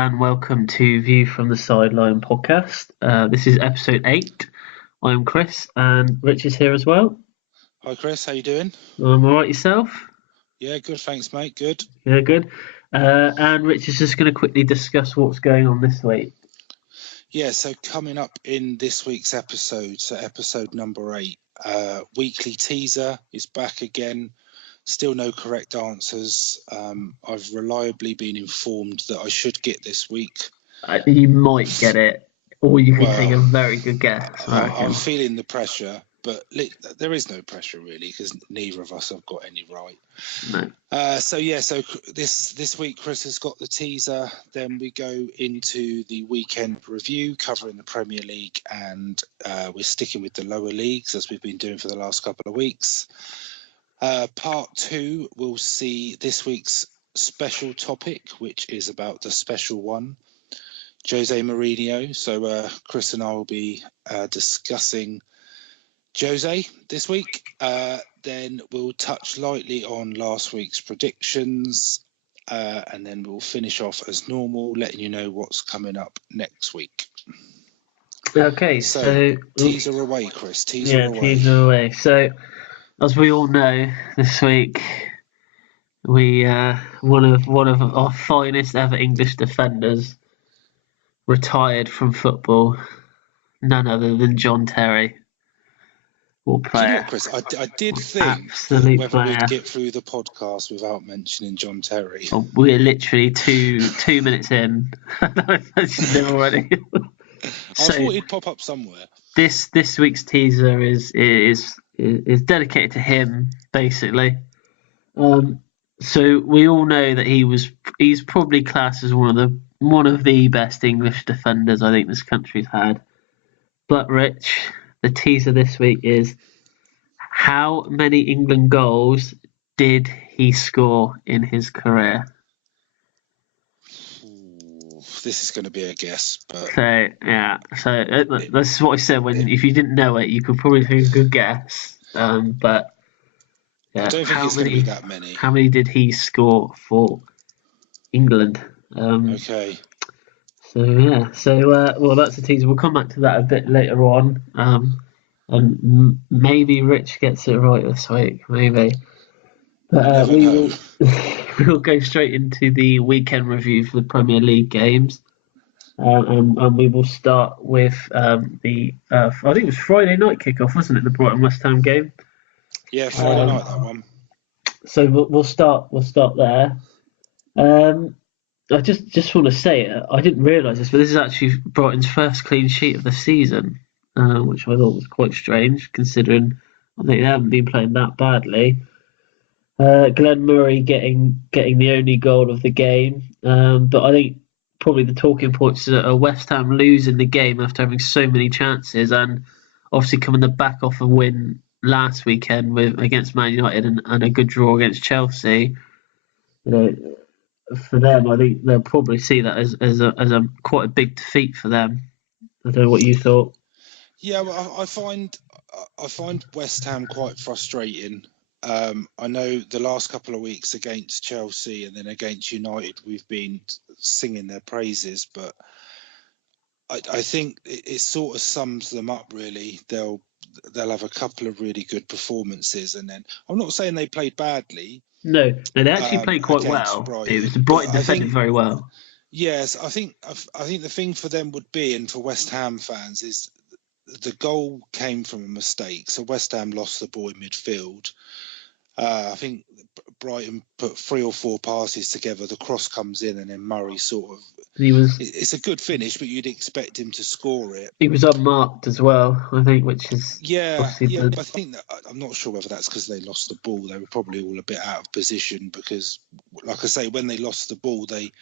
and welcome to View from the Sideline podcast. This is episode 8. I'm Chris, and Rich is here as well. Hi Chris, how you doing? I'm alright, yourself? Yeah, good, thanks mate, good. Yeah, good. And Rich is just going to quickly discuss what's going on this week. Yeah, so coming up in this week's episode, so episode number 8, weekly teaser is back again. Still no correct answers. I've reliably been informed that I should get this week. You might get it, or you could take a very good guess. I'm feeling the pressure, but there is no pressure really because neither of us have got any right. No. So this week Chris has got the teaser. Then we go into the weekend review covering the Premier League, and we're sticking with the lower leagues as we've been doing for the last couple of weeks. Part 2 will see this week's special topic, which is about the special one, Jose Mourinho. So Chris and I will be discussing Jose this week. Then we'll touch lightly on last week's predictions, and then we'll finish off as normal, letting you know what's coming up next week. Okay, so teaser away, Chris. Teaser away. So, as we all know, this week we one of our finest ever English defenders retired from football. None other than John Terry. What player? Do you know what, Chris? I did think whether we'd get through the podcast without mentioning John Terry. Oh, we're literally two minutes in. I've mentioned him already. I thought he'd pop up somewhere. This week's teaser is dedicated to him, basically. So we all know that he's probably classed as one of the best English defenders I think this country's had. But Rich, the teaser this week is: how many England goals did he score in his career? This is going to be a guess, but this is what I said. If you didn't know it, you could probably take a good guess. But yeah, I don't think it's going to be that many. How many did he score for England? Okay. Well, that's the teaser. We'll come back to that a bit later on. And maybe Rich gets it right this week. Maybe. But we'll go straight into the weekend review for the Premier League games. And we will start with I think it was Friday night kickoff, wasn't it? The Brighton West Ham game. Yeah, Friday night, that one. So we'll start there. I just want to say, I didn't realise this, but this is actually Brighton's first clean sheet of the season, which I thought was quite strange, considering I think they haven't been playing that badly. Glenn Murray getting the only goal of the game, but I think probably the talking points are West Ham losing the game after having so many chances, and obviously coming back off a win last weekend against Man United and a good draw against Chelsea. You know, for them, I think they'll probably see that as a quite a big defeat for them. I don't know what you thought. Yeah, well, I find West Ham quite frustrating. I know the last couple of weeks against Chelsea and then against United, we've been singing their praises, but I think it sort of sums them up really. They'll have a couple of really good performances, and then I'm not saying they played badly. No, they actually played quite well. Brighton. It was Brighton defended very well. Yes, I think the thing for them would be, and for West Ham fans, is the goal came from a mistake. So West Ham lost the ball in midfield. I think Brighton put 3 or 4 passes together. The cross comes in, and then Murray sort of. It's a good finish, but you'd expect him to score it. He was unmarked as well, I think, which is But I think that I'm not sure whether that's because they lost the ball. They were probably all a bit out of position because, like I say, when they lost the ball, they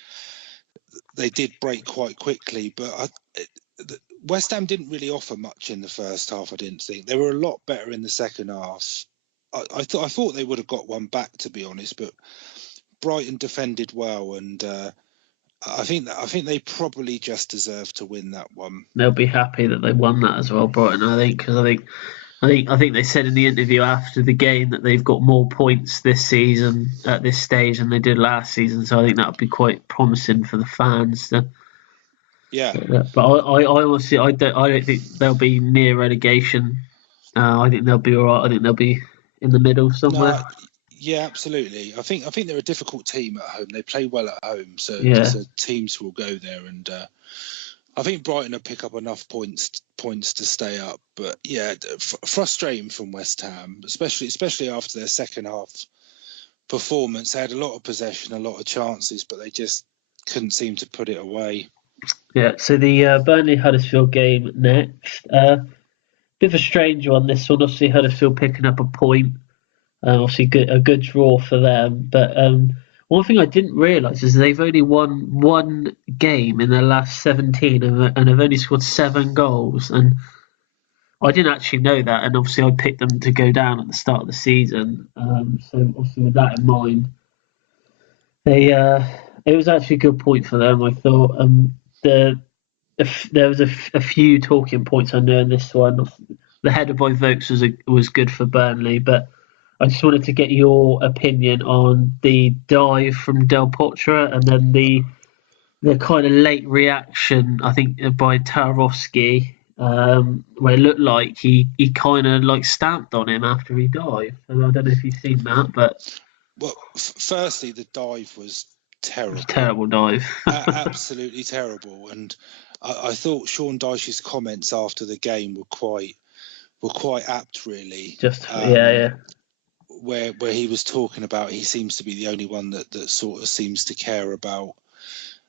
did break quite quickly. But West Ham didn't really offer much in the first half. I didn't think they were a lot better in the second half. I thought they would have got one back, to be honest, but Brighton defended well, and I think they probably just deserve to win that one. They'll be happy that they won that as well, Brighton. I think because I think they said in the interview after the game that they've got more points this season at this stage than they did last season. So I think that would be quite promising for the fans. Yeah. But I honestly I don't think they'll be near relegation. I think they'll be all right. I think they'll be in the middle somewhere. No, yeah, absolutely. I think they're a difficult team at home. They play well at home, so Yeah, teams will go there, and I think Brighton will pick up enough points to stay up. But yeah, frustrating from West Ham, especially after their second half performance. They had a lot of possession, a lot of chances, but they just couldn't seem to put it away. yeah. So the Burnley Huddersfield game next. Bit of a strange one. This one, obviously Huddersfield picking up a point. Obviously, a good draw for them. But one thing I didn't realise is they've only won one game in their last 17, and they've only scored 7 goals. And I didn't actually know that. And obviously, I picked them to go down at the start of the season. So obviously, with that in mind, they it was actually a good point for them. I thought the there was a few talking points I know in this one. The header by Vokes was good for Burnley, but I just wanted to get your opinion on the dive from Del Potre and then the kind of late reaction, I think, by Tarowski, where it looked like he kind of like stamped on him after he dived. And I don't know if you've seen that, but Well, firstly, the dive was it was a terrible, terrible dive. absolutely terrible, and I thought Sean Dyche's comments after the game were quite apt, really. Just yeah, Where he was talking about, he seems to be the only one that sort of seems to care about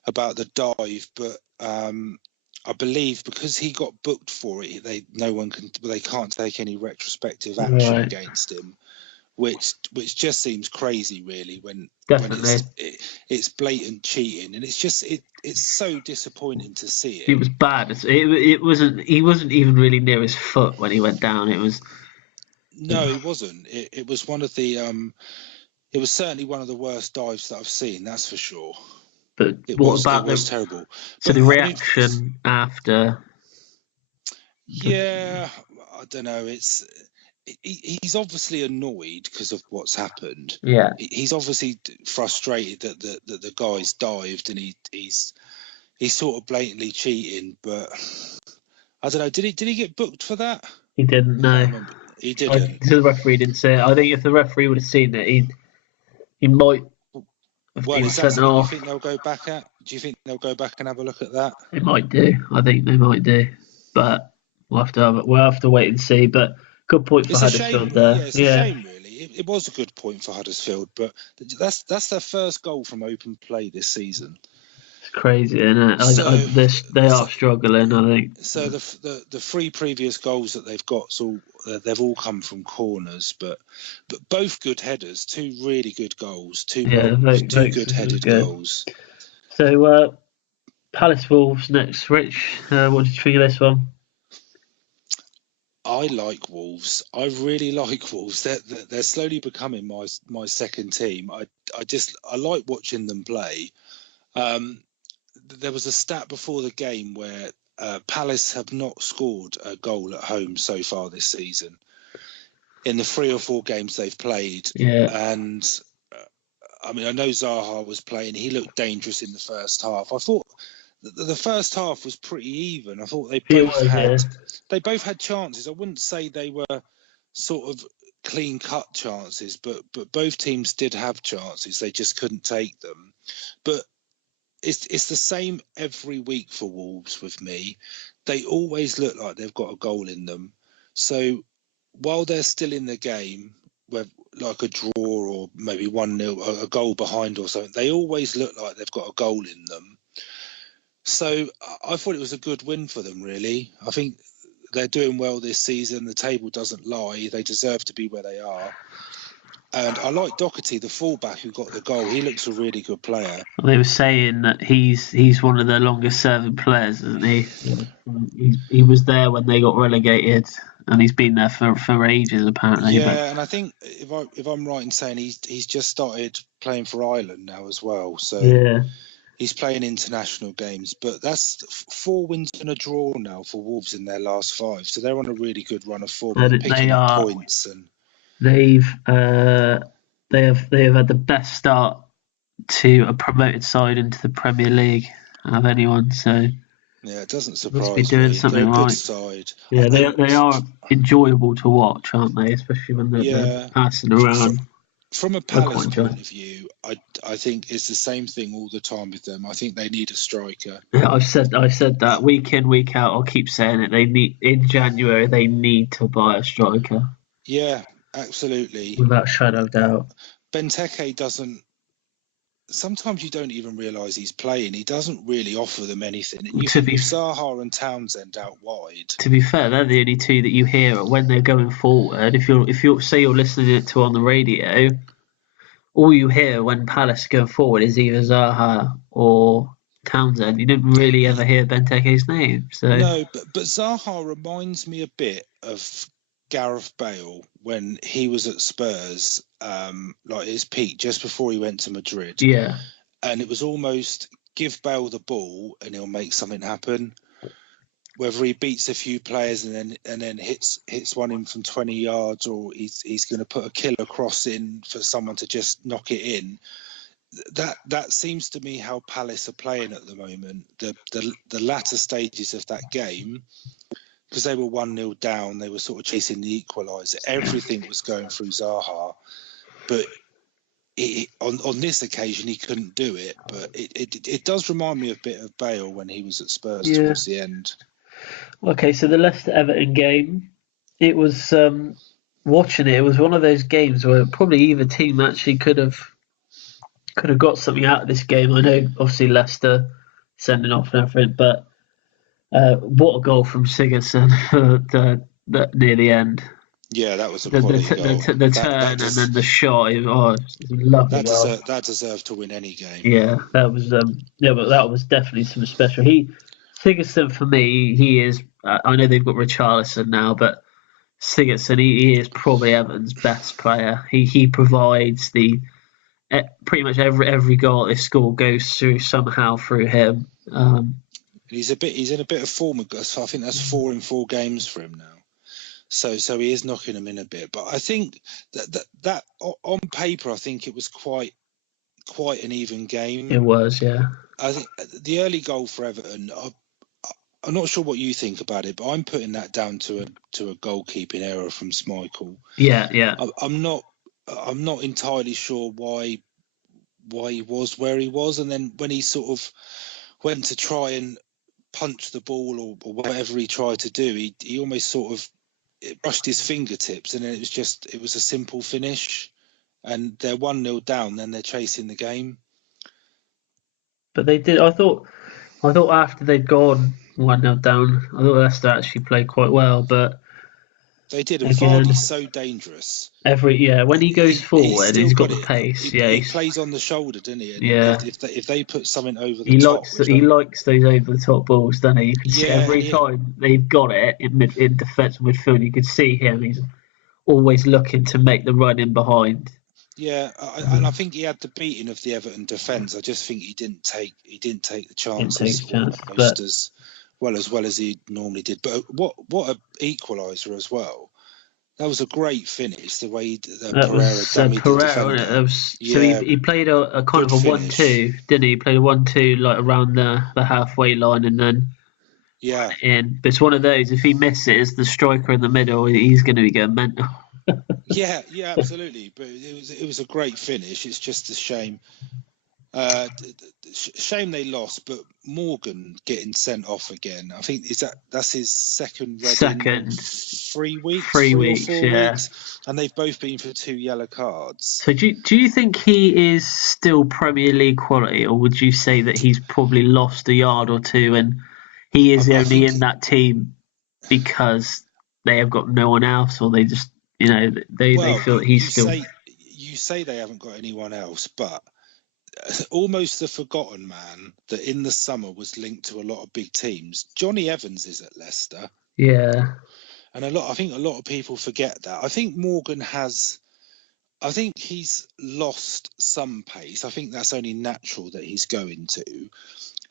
the dive, but I believe because he got booked for it, they can't take any retrospective yeah, action right, against him, which just seems crazy, really, when definitely. it's blatant cheating, and it's so disappointing to see It it. was bad. It wasn't. He wasn't even really near his foot when he went down. It was. No, it wasn't. It was one of the it was certainly one of the worst dives that I've seen. That's for sure. But It what was about terrible. so But the I mean, reaction after? yeah, I don't know. He's obviously annoyed because of what's happened. Yeah, He's obviously frustrated that the guy's dived, and he's sort of blatantly cheating. But I don't know. Did he get booked for that? he didn't I can't know. remember. He didn't. The referee didn't say it. I think if the referee would have seen it, he might have Well, been is that sent something you off. think they'll go back at? Do you think they'll go back and have a look at that? They might do. I think they might do, but we'll have to wait and see. But good point for It's a shame. Huddersfield there. Yeah, it's a Yeah, shame, really. It was a good point for Huddersfield, but that's their first goal from open play this season. it's crazy, isn't it? So, They so, are struggling. I think. so the three previous goals that they've got, they've all come from corners, but both good headers, two really good goals, Yeah, two Vokes good was headed good. goals. So Palace Wolves next. Rich, what did you think of this one? I like Wolves. I really like Wolves. They're slowly becoming my second team. I like watching them play. Um, there was a stat before the game where Palace have not scored a goal at home so far this season in the 3 or 4 games they've played. Yeah, And I mean, I know Zaha was playing. He looked dangerous in the first half. I thought the first half was pretty even. I thought it was. Yeah, they both had chances. I wouldn't say they were sort of clean cut chances, but both teams did have chances. They just couldn't take them. But it's the same every week for Wolves with me. They always look like they've got a goal in them. So while they're still in the game, where like a draw or maybe 1-0, a goal behind or something, they always look like they've got a goal in them. So I thought it was a good win for them, really. I think they're doing well this season. The table doesn't lie. They deserve to be where they are. And I like Doherty, the fullback who got the goal. He looks a really good player. they were saying that he's one of their longest serving players, isn't he? He was there when they got relegated, and he's been there for ages apparently. But Yeah, and I think if I'm right in saying he's just started playing for Ireland now as well. So yeah, He's playing international games, but that's 4 wins and a draw now for Wolves in their last 5. So they're on a really good run of form. They're picking up points, and they've they have had the best start to a promoted side into the Premier League of anyone. So yeah, it doesn't must be surprise doing me. something They're a good right. side. Yeah, they are enjoyable to watch, aren't they? Especially when they're passing around. From a Palace point of view, I think it's the same thing all the time with them. I think they need a striker. Yeah, I've said that week in, week out. I'll keep saying it. They need in January. They need to buy a striker. Yeah, absolutely, without shadow of doubt. Benteke doesn't. Sometimes you don't even realise he's playing. He doesn't really offer them anything. And you think with Zaha and Townsend out wide. To be fair, they're the only two that you hear when they're going forward. If you're say you're listening to on the radio, all you hear when Palace go forward is either Zaha or Townsend. You didn't really ever hear Benteke's name. So no, but Zaha reminds me a bit of Gareth Bale when he was at Spurs, like his peak just before he went to Madrid. Yeah, and it was almost give Bale the ball and he'll make something happen. Whether he beats a few players and then hits one in from 20 yards, or he's going to put a killer cross in for someone to just knock it in. That seems to me how Palace are playing at the moment. The latter stages of that game, because they were 1-0 down, they were sort of chasing the equaliser. Everything was going through Zaha, but on this occasion he couldn't do it. But it does remind me a bit of Bale when he was at Spurs towards the end. Okay, so the Leicester Everton game, it was watching it. It was one of those games where probably either team actually could have got something out of this game. I know, obviously, Leicester sending off and everything, but what a goal from Sigurdsson near the end. Yeah, that was a quality goal. The turn and then the shot. It was lovely. That deserved to win any game. Yeah, that was but that was definitely something special. Sigurdsson for me, he is. I know they've got Richarlison now, but Sigurdsson, he is probably Everton's best player. He provides pretty much every goal they score goes somehow through him. He's in a bit of form. So I think that's 4 in 4 games for him now. So he is knocking them in a bit. But I think that on paper, I think it was quite an even game. It was, yeah. I think the early goal for Everton, I'm not sure what you think about it, but I'm putting that down to a goalkeeping error from Schmeichel. Yeah. I'm not entirely sure why he was where he was, and then when he sort of went to try and punch the ball or whatever he tried to do, he almost sort of brushed his fingertips, and then it was a simple finish, and they're 1-0 down, then they're chasing the game. But they did. I thought after they'd gone 1-0 down, I thought Leicester actually played quite well, but they did. And Vardy's so dangerous. When he goes forward, he's got the pace. He plays on the shoulder, doesn't he? And if they put something over the top, he likes those over the top balls, doesn't he? You can see every time they've got it in defensive midfield, you can see him. He's always looking to make the run in behind. Yeah, and I think he had the beating of the Everton defence. I just think he didn't take the chances as well as he normally did. But what an equaliser as well. That was a great finish. The way Pereira dummied the defender. So he played a kind of a 1-2, didn't he? He played a 1-2 like around the halfway line, and then in. But it's one of those. If he misses the striker in the middle, he's going to be going mental. yeah, absolutely. But it was a great finish. It's just a shame. Shame they lost, but Morgan getting sent off again. I think that's his second in 3 weeks, 3 or 4 weeks, and they've both been for 2 yellow cards. So do you think he is still Premier League quality, or would you say that he's probably lost a yard or two and he is only in that team because they have got no one else, or they just they feel that he's still. You say they haven't got anyone else, but almost the forgotten man that in the summer was linked to a lot of big teams. Johnny Evans is at Leicester. Yeah. And I think a lot of people forget that. I think Morgan has I think he's lost some pace. I think that's only natural that he's going to.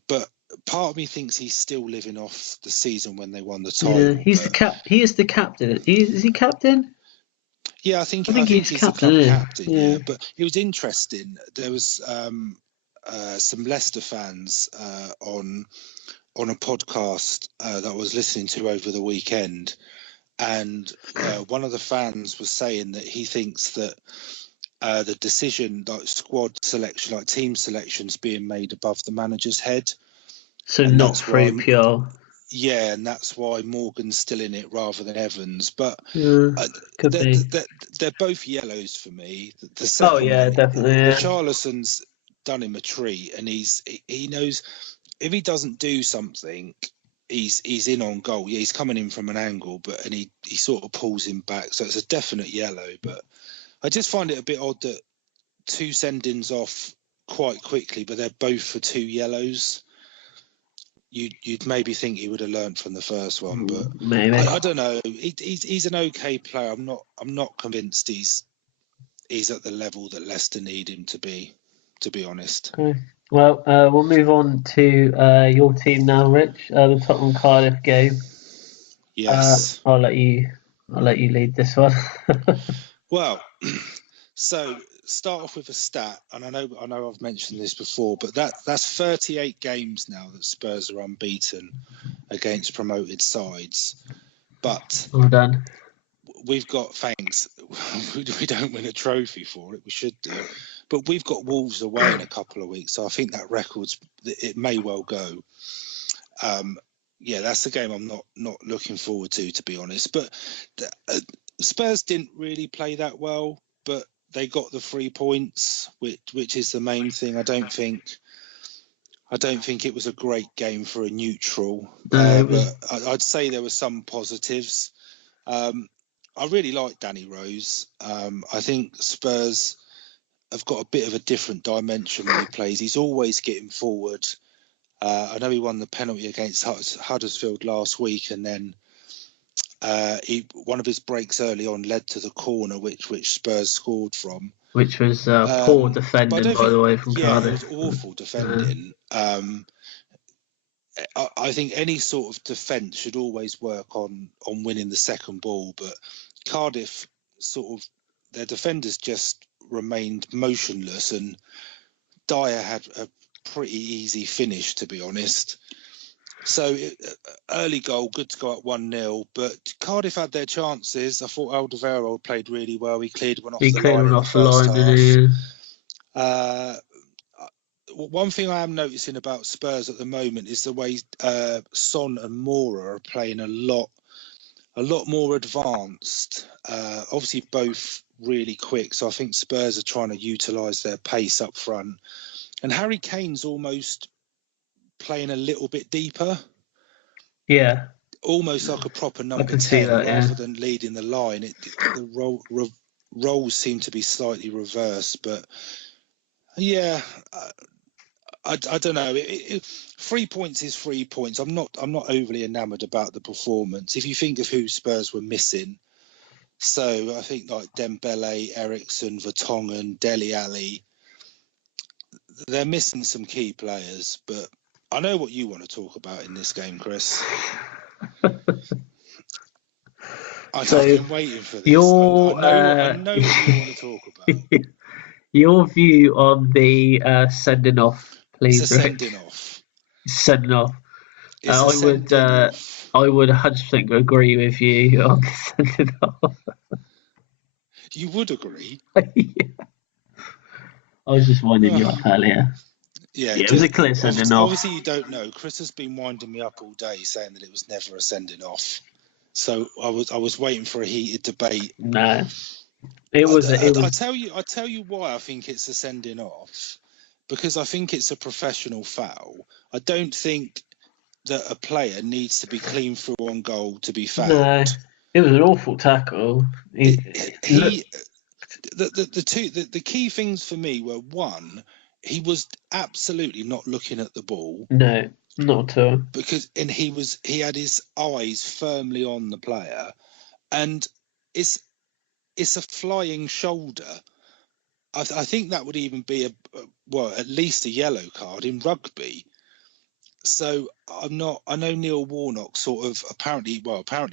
But part of me thinks he's still living off the season when they won the Yeah, title. he's the cap. He is the captain. Is he captain? Yeah, I I think think he's he's the captain, club isn't captain. he? Yeah, but it was interesting. There was some Leicester fans on a podcast that I was listening to over the weekend, and one of the fans was saying that he thinks that the decision, like squad selection, like team selections, being made above the manager's head, So and not that's why, through pure. yeah, and that's why Morgan's still in it rather than Evans. But Could they're, be. they're both yellows for me. The Oh second yeah, one, definitely. Yeah. Richarlison's done him a treat, and he knows if he doesn't do something, he's in on goal. Yeah, he's coming in from an angle, and he sort of pulls him back. So it's a definite yellow. But I just find it a bit odd that two sendings off quite quickly, but they're both for two yellows. You'd maybe think he would have learned from the first one, but Maybe. I don't know. He's an okay player. I'm not convinced he's at the level that Leicester need him to be honest. Okay. Well, we'll move on to your team now, Rich. The Tottenham Cardiff game. Yes. I'll let you lead this one. Well, so start off with a stat, and I know I've mentioned this before, but that's 38 games now that Spurs are unbeaten against promoted sides. But Well done. we've got, thanks, we don't win a trophy for it. We should do, but we've got Wolves away in a couple of weeks, so I think that it may well go. Yeah, that's the game I'm not looking forward to be honest. But Spurs didn't really play that well, but they got the 3 points, which is the main thing. I don't think it was a great game for a neutral, but I'd say there were some positives. I really like Danny Rose. I think Spurs have got a bit of a different dimension when he plays. He's always getting forward. I know he won the penalty against Huddersfield last week, and then one of his breaks early on led to the corner, which Spurs scored from. Which was poor defending, by the way, from Cardiff. Yeah, it was awful defending. I think any sort of defence should always work on winning the second ball, but Cardiff sort of, their defenders just remained motionless, and Dyer had a pretty easy finish, to be honest. So early goal, good to go up 1-0, but Cardiff had their chances. I thought Alderweireld played really well. He cleared one off the line in the first half. One thing I am noticing about Spurs at the moment is the way Son and Moura are playing a lot more advanced. Obviously, both really quick, so I think Spurs are trying to utilise their pace up front. And Harry Kane's almost playing a little bit deeper. Yeah. Almost like a proper number 10 rather than leading the line. The roles seem to be slightly reversed, but yeah, I don't know. 3 points is 3 points. I'm not overly enamoured about the performance. If you think of who Spurs were missing, so I think like Dembele, Eriksen, Vertonghen, Dele Alli, they're missing some key players. But I know what you want to talk about in this game, Chris. I've been waiting for this. I know what you want to talk about. Your view on the sending off, please. It's a sending off. Sending off. I would 100% agree with you on the sending off. You would agree? Yeah. I was just winding you up earlier. Yeah, it was a clear sending off. Obviously, you don't know. Chris has been winding me up all day, saying that it was never a sending off. So I was waiting for a heated debate. No, it was. I tell you why I think it's a sending off, because I think it's a professional foul. I don't think that a player needs to be clean through on goal to be fouled. No, it was an awful tackle. The key things for me were, one, he was absolutely not looking at the ball. No, not at all. He had his eyes firmly on the player, and it's a flying shoulder. I think that would even be at least a yellow card in rugby. So I'm not. I know Neil Warnock sort of apparently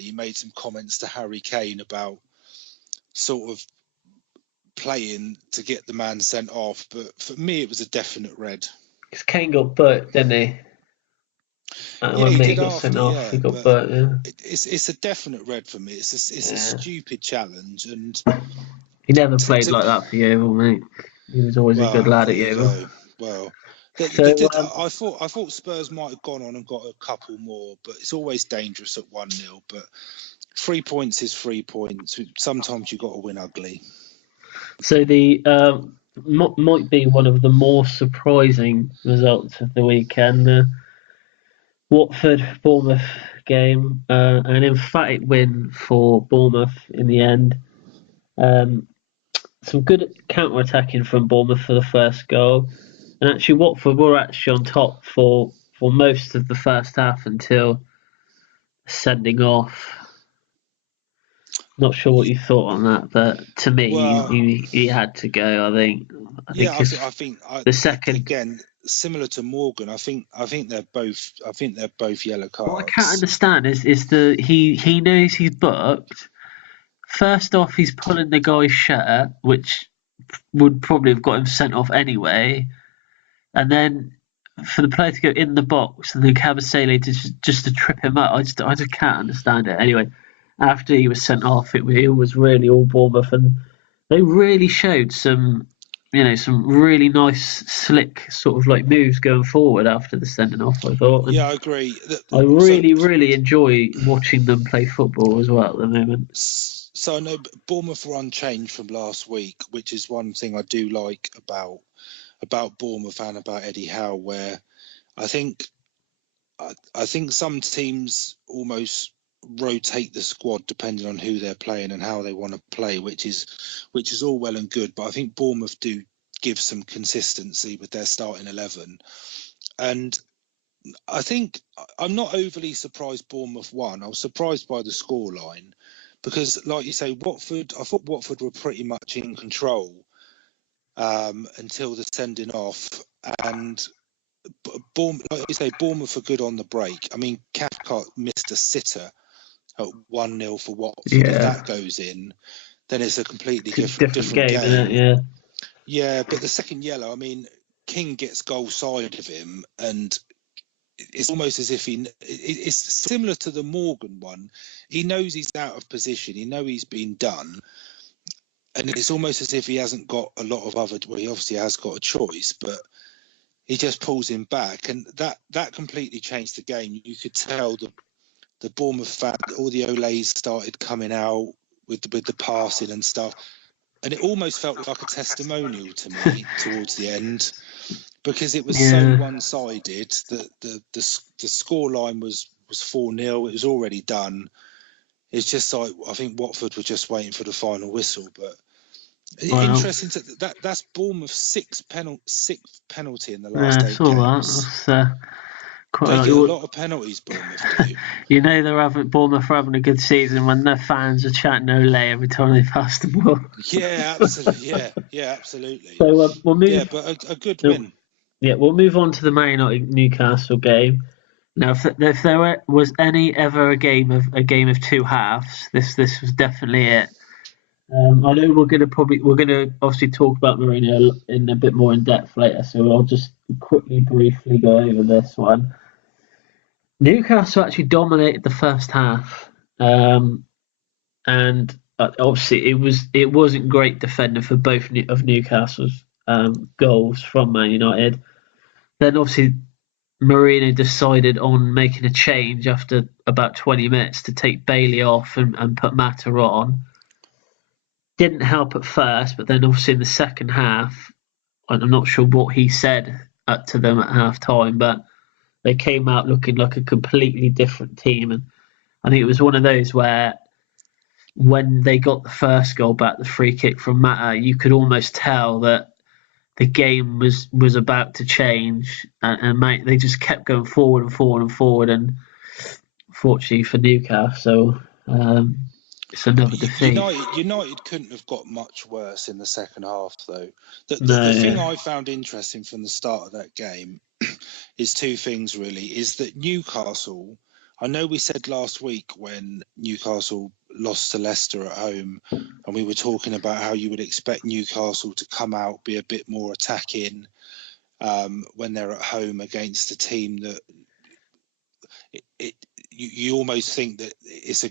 he made some comments to Harry Kane about sort of playing to get the man sent off, but for me it was a definite red. Because Kane got burnt, didn't he? Yeah, When he Meat did got sent after, off, he yeah, got but burnt. Yeah. it's a definite red for me. It's a Yeah. stupid challenge, and He never played to like that for Yeovil, mate. He was always a good well, lad there at you Yeovil. go. Well, So, I thought Spurs might have gone on and got a couple more, but it's always dangerous at 1-0. But 3 points is 3 points. Sometimes you got to win ugly. so the might be one of the more surprising results of the weekend. The Watford Bournemouth game, an emphatic win for Bournemouth in the end. Some good counter attacking from Bournemouth for the first goal, and actually Watford were actually on top for most of the first half until sending off. Not sure what you thought on that, but to me, Well, he had to go. I think yeah, his I think the second. again similar to Morgan. I think they're both yellow What I can't cards. understand is the he knows he's booked. First off, he's pulling the guy's shirt, which would probably have got him sent off anyway. And then for the player to go in the box and then Kabasele just to trip him up, I just can't understand it. Anyway, after he was sent off, it was really all Bournemouth, and they really showed some really nice, slick sort of like moves going forward after the sending off. I thought, and Yeah, I agree. I really enjoy watching them play football as well at the moment. So I know Bournemouth were unchanged from last week, which is one thing I do like about Bournemouth and about Eddie Howe, where I think I think some teams almost rotate the squad depending on who they're playing and how they want to play, which is all well and good. But I think Bournemouth do give some consistency with their starting 11, and I think I'm not overly surprised Bournemouth won. I was surprised by the scoreline because, like you say, I thought Watford were pretty much in control until the sending off, and like you say, Bournemouth are good on the break. I mean, Cathcart missed a sitter at 1-0 for Watford. If Yeah, that goes in, then it's a completely it's a different different game, isn't it? game. Yeah. Yeah, but the second yellow, I mean, King gets goal side of him, and it's almost as if it's similar to the Morgan one. He knows he's out of position. He knows he's been done. And it's almost as if he hasn't got a lot of other. Well, he obviously has got a choice, but he just pulls him back, and that completely changed the game. You could tell the Bournemouth fan, all the Olays started coming out with the passing and stuff, and it almost felt like a testimonial to me towards the end because it was so Yeah. one-sided that the score line was 4-0. It was already done. It's just like I think Watford were just waiting for the final whistle, but. Well, Interesting that's Bournemouth's sixth penalty in the yeah, last I 8 saw that. games. That's quite They a get a lot. lot of penalties, Bournemouth do. They're having Bournemouth are having a good season when their fans are chanting "Ole" every time they pass the ball. Yeah, absolutely. Yeah, absolutely. So we'll Yeah, move. but a good win. Yeah, we'll move on to the Man United Newcastle game. Now, if there was ever a game of two halves, this was definitely it. I know we're gonna obviously talk about Mourinho in a bit more in depth later, so I'll just briefly go over this one. Newcastle actually dominated the first half, and obviously it wasn't great defending for both of Newcastle's goals from Man United. Then obviously Mourinho decided on making a change after about 20 minutes to take Bailey off and put Mata on. Didn't help at first, but then obviously in the second half, I'm not sure what he said to them at half time, but they came out looking like a completely different team. And I think it was one of those where when they got the first goal back, the free kick from Mata, you could almost tell that the game was about to change, and mate, they just kept going forward and forward and forward. And fortunately for Newcastle, It's another defeat. United couldn't have got much worse in the second half, though. The thing No. I found interesting from the start of that game is two things, really. Is that Newcastle, I know we said last week when Newcastle lost to Leicester at home, and we were talking about how you would expect Newcastle to come out, be a bit more attacking when they're at home against a team that you almost think that it's a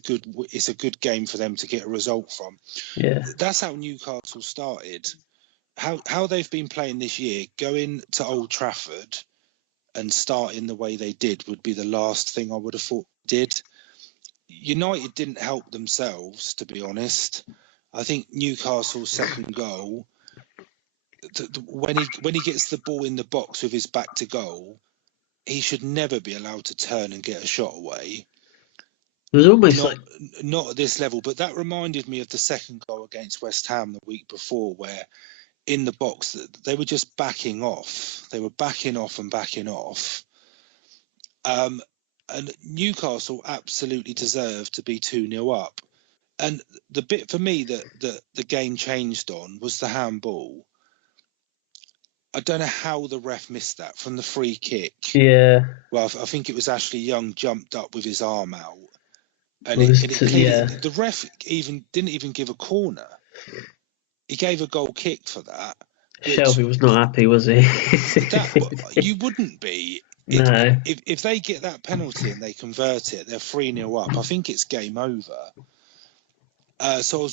good game for them to get a result from. Yeah. That's how Newcastle started. How they've been playing this year, going to Old Trafford and starting the way they did would be the last thing I would have thought they did. United didn't help themselves, to be honest. I think Newcastle's second goal, when he gets the ball in the box with his back to goal, he should never be allowed to turn and get a shot away. It was almost Not at this level, but that reminded me of the second goal against West Ham the week before, where in the box they were just backing off. They were backing off and backing off. And Newcastle absolutely deserved to be 2-0 up. And the bit for me that the game changed on was the handball. I don't know how the ref missed that from the free kick. Yeah. Well, I think it was Ashley Young jumped up with his arm out. And the ref didn't even give a corner. He gave a goal kick for that. Shelby was not happy, was he? You wouldn't be. No. If they get that penalty and they convert it, they're 3-0 up. I think it's game over. So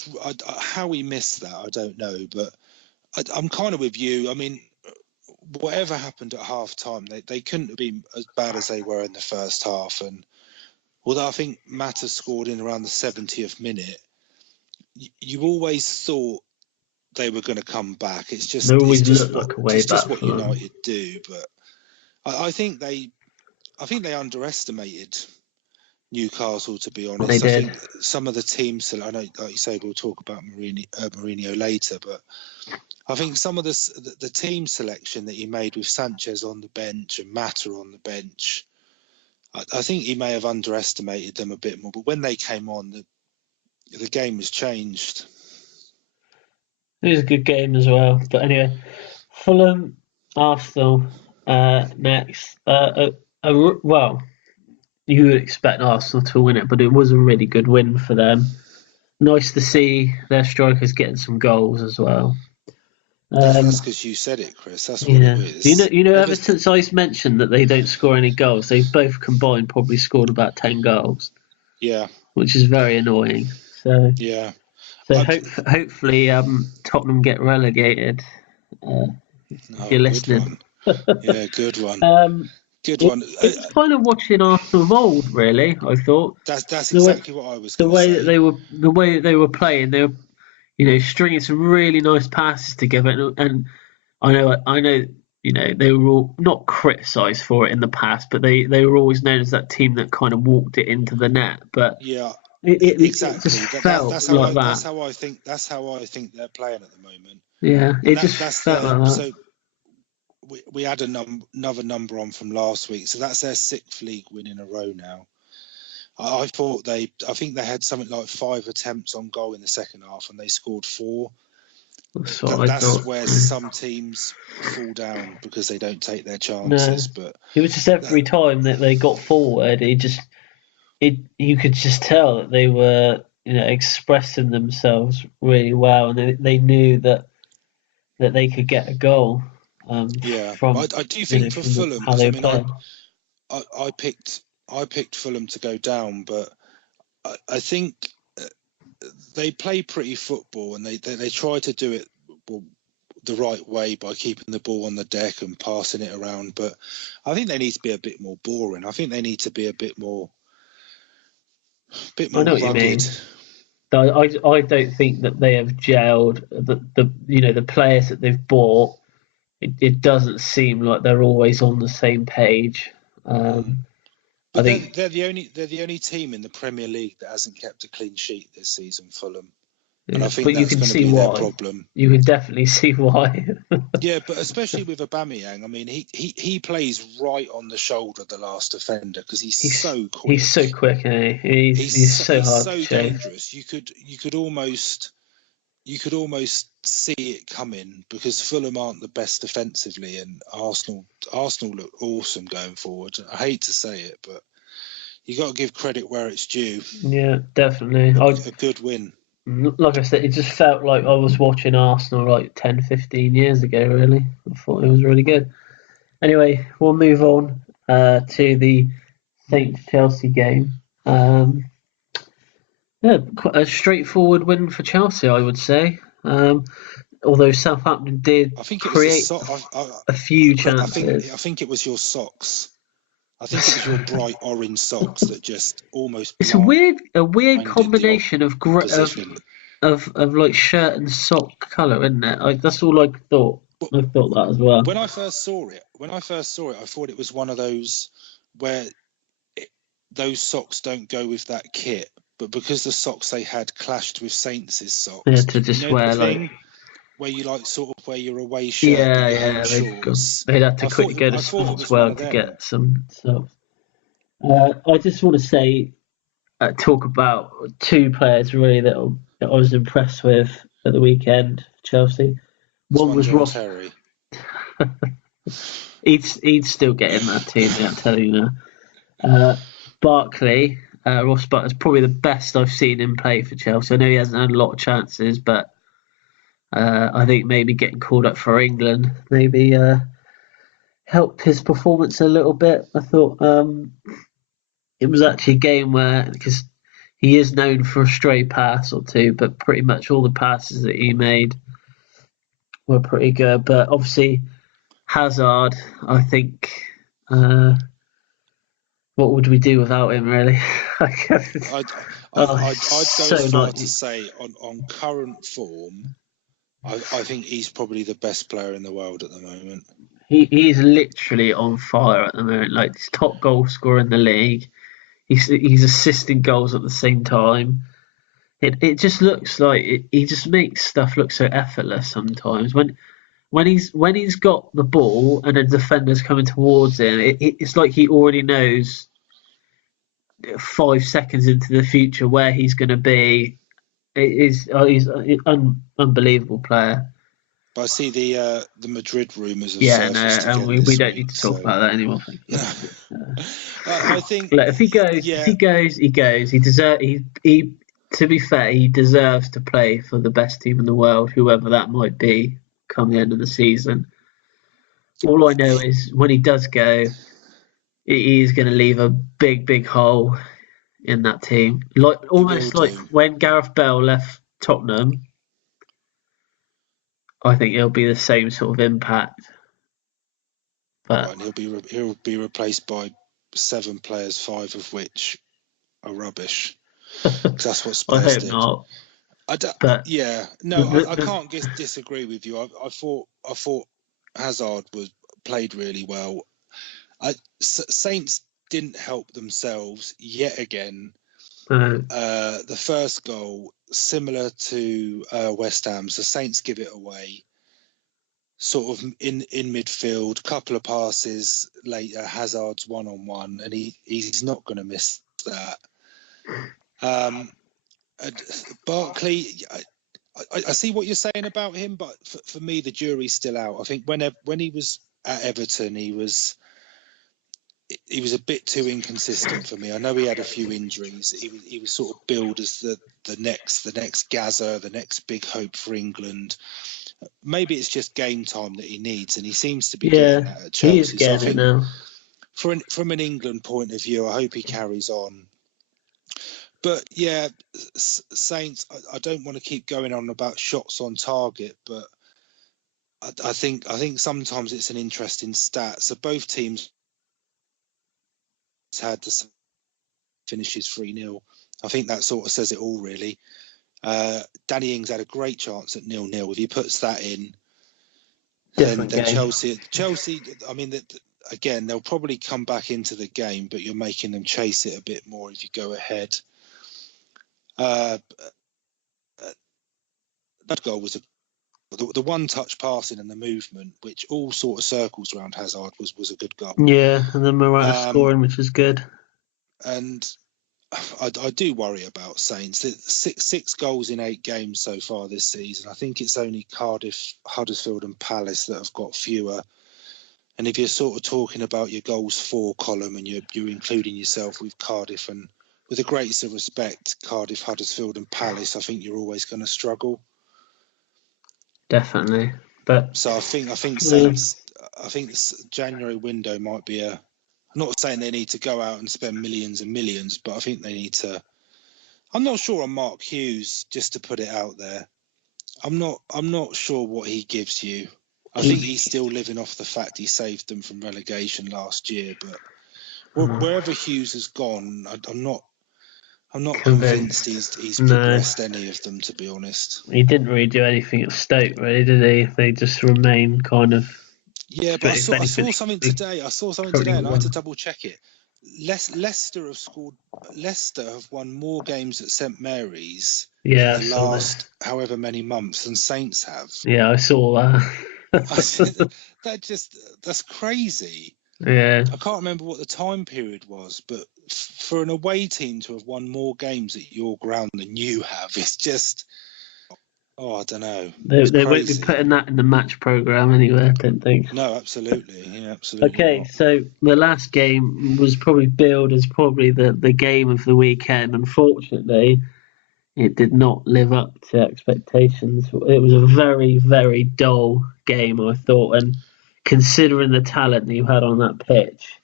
how he missed that, I don't know. But I'm kind of with you. I mean, whatever happened at half time, they couldn't have been as bad as they were in the first half. And although I think Mata scored in around the 70th minute, you always thought they were going to come back. It's just like a way back what United do. But I think they underestimated Newcastle, to be honest. They did. I think some of the teams, I know, like you say, we'll talk about Mourinho later, but I think some of the team selection that he made with Sanchez on the bench and Mata on the bench, I think he may have underestimated them a bit more. But when they came on, the game was changed. It was a good game as well. But anyway, Fulham, Arsenal next. Well, you would expect Arsenal to win it, but it was a really good win for them. Nice to see their strikers getting some goals as well. That's because you said it, Chris. That's what it is. Ever since I mentioned that they don't score any goals, they've both combined probably scored about 10 goals. Yeah. Which is very annoying. So yeah. So hopefully Tottenham get relegated. If you're listening. Yeah, good one. Good one. It's kind of watching Arsenal mould, really. I thought that's exactly what I was. The way that they were playing, they were, stringing some really nice passes together, and I know, they were all not criticised for it in the past, but they were always known as that team that kind of walked it into the net. But yeah, exactly. That's how I think. That's how I think they're playing at the moment. Yeah, felt like that. So we had another number on from last week, so that's their 6th league win in a row now. I think they had something like 5 attempts on goal in the second half, and they scored 4. That's where some teams fall down because they don't take their chances. No. But it was just every time that they got forward, you could just tell that they were expressing themselves really well, and they knew that they could get a goal. I do think for Fulham, I picked Fulham to go down, but I think they play pretty football, and they try to do it the right way by keeping the ball on the deck and passing it around. But I think they need to be a bit more boring. I think they need to be a bit more I know rugged. What you mean. I don't think that they have gelled. The players that they've bought, it doesn't seem like they're always on the same page. But I think they're the only team in the Premier League that hasn't kept a clean sheet this season. Fulham. And I think But you that's can going to see be their why. problem. You can definitely see why. Yeah, but especially with Aubameyang, I mean, he plays right on the shoulder of the last defender because he's so quick. He's so quick, isn't he? He's so hard to chase. Dangerous. You could almost see it coming because Fulham aren't the best defensively, and Arsenal look awesome going forward. I hate to say it, but you got to give credit where it's due. Yeah, definitely. A good win. Like I said, it just felt like I was watching Arsenal like 10, 15 years ago, really. I thought it was really good. Anyway, we'll move on to the Saints-Chelsea game. Quite a straightforward win for Chelsea, I would say. Although Southampton did create a few chances. I think it was your socks. I think it was your bright orange socks that just almost. It's a weird combination of like shirt and sock colour, isn't it? That's all I thought. I thought that as well. When I first saw it, I thought it was one of those where those socks don't go with that kit, but because the socks they had clashed with Saints' socks, yeah, to just wear like. Where you like sort of wear your away shirt, your home shorts. They'd have to quickly go to Sports World to get some socks. I just want to say, talk about two players really that I was impressed with at the weekend for Chelsea. One was Ross. he'd still get in that team, I'm telling you now. Barkley, Ross Barkley is probably the best I've seen him play for Chelsea. I know he hasn't had a lot of chances, but I think maybe getting called up for England maybe helped his performance a little bit. I thought it was actually a game where, because he is known for a stray pass or two, but pretty much all the passes that he made were pretty good. But obviously, Hazard, I think, what would we do without him, really? I'd go as far to say, on current form, I think he's probably the best player in the world at the moment. He's literally on fire at the moment. Like, he's top goal scorer in the league. He's assisting goals at the same time. It just looks like he just makes stuff look so effortless sometimes. When he's got the ball and a defender's coming towards him, it's like he already knows 5 seconds into the future where he's going to be. He's an unbelievable player. But I see the Madrid rumours have surfaced again we don't need to talk about that anymore. I think if he goes. He deserves. He to be fair, he deserves to play for the best team in the world, whoever that might be, come the end of the season. All I know is when he does go, he is going to leave a big hole in that team, almost like when Gareth Bale left Tottenham. I think it'll be the same sort of impact. But he'll be replaced by 7 players, 5 of which are rubbish. That's what Spurs did. Not. I can't disagree with you. I thought Hazard played really well. Saints didn't help themselves yet again. The first goal, similar to West Ham's, the Saints give it away. Sort of in midfield, couple of passes later, Hazard's 1-on-1, and he's not going to miss that. Barkley, I see what you're saying about him, but for me, the jury's still out. I think when he was at Everton, he was a bit too inconsistent for me. I know he had a few injuries. He was sort of billed as the next Gaza, the next big hope for England. Maybe it's just game time that he needs, and he seems to be getting that at Chelsea. He is getting it now. From an England point of view, I hope he carries on. But yeah, Saints, I don't want to keep going on about shots on target, but I think sometimes it's an interesting stat. So both teams had the finishes 3-0. I think that sort of says it all, really. Danny Ings had a great chance at 0-0. If he puts that in, then Chelsea. I mean, again, they'll probably come back into the game, but you're making them chase it a bit more if you go ahead. third goal was the one-touch passing and the movement, which all sort of circles around Hazard, was a good goal. Yeah, and then Morata scoring, which was good. And I do worry about Saints. Six goals in 8 games so far this season. I think it's only Cardiff, Huddersfield and Palace that have got fewer. And if you're sort of talking about your goals for column and you're including yourself with Cardiff, and with the greatest of respect, Cardiff, Huddersfield and Palace, I think you're always going to struggle. Definitely. But so I think Saints, I think this January window might be I'm not saying they need to go out and spend millions and millions, but I think they need to. I'm not sure on Mark Hughes, just to put it out there. I'm not sure what he gives you. I think he's still living off the fact he saved them from relegation last year, but wherever Hughes has gone, I'm not convinced he's progressed any of them, to be honest. He didn't really do anything at Stoke, really, did he? They just remain kind of. Yeah, but I saw something today. And I had to double check it. Leicester have won more games at St Mary's in the last however many months than Saints have. Yeah, I saw that. That's crazy. Yeah, I can't remember what the time period was, but for an away team to have won more games at your ground than you have, it's just, I don't know. They won't be putting that in the match programme anywhere, I don't think. No, absolutely. Yeah, absolutely. Okay, not. So the last game was probably billed as probably the game of the weekend. Unfortunately, it did not live up to expectations. It was a very, very dull game, I thought, and considering the talent that you had on that pitch,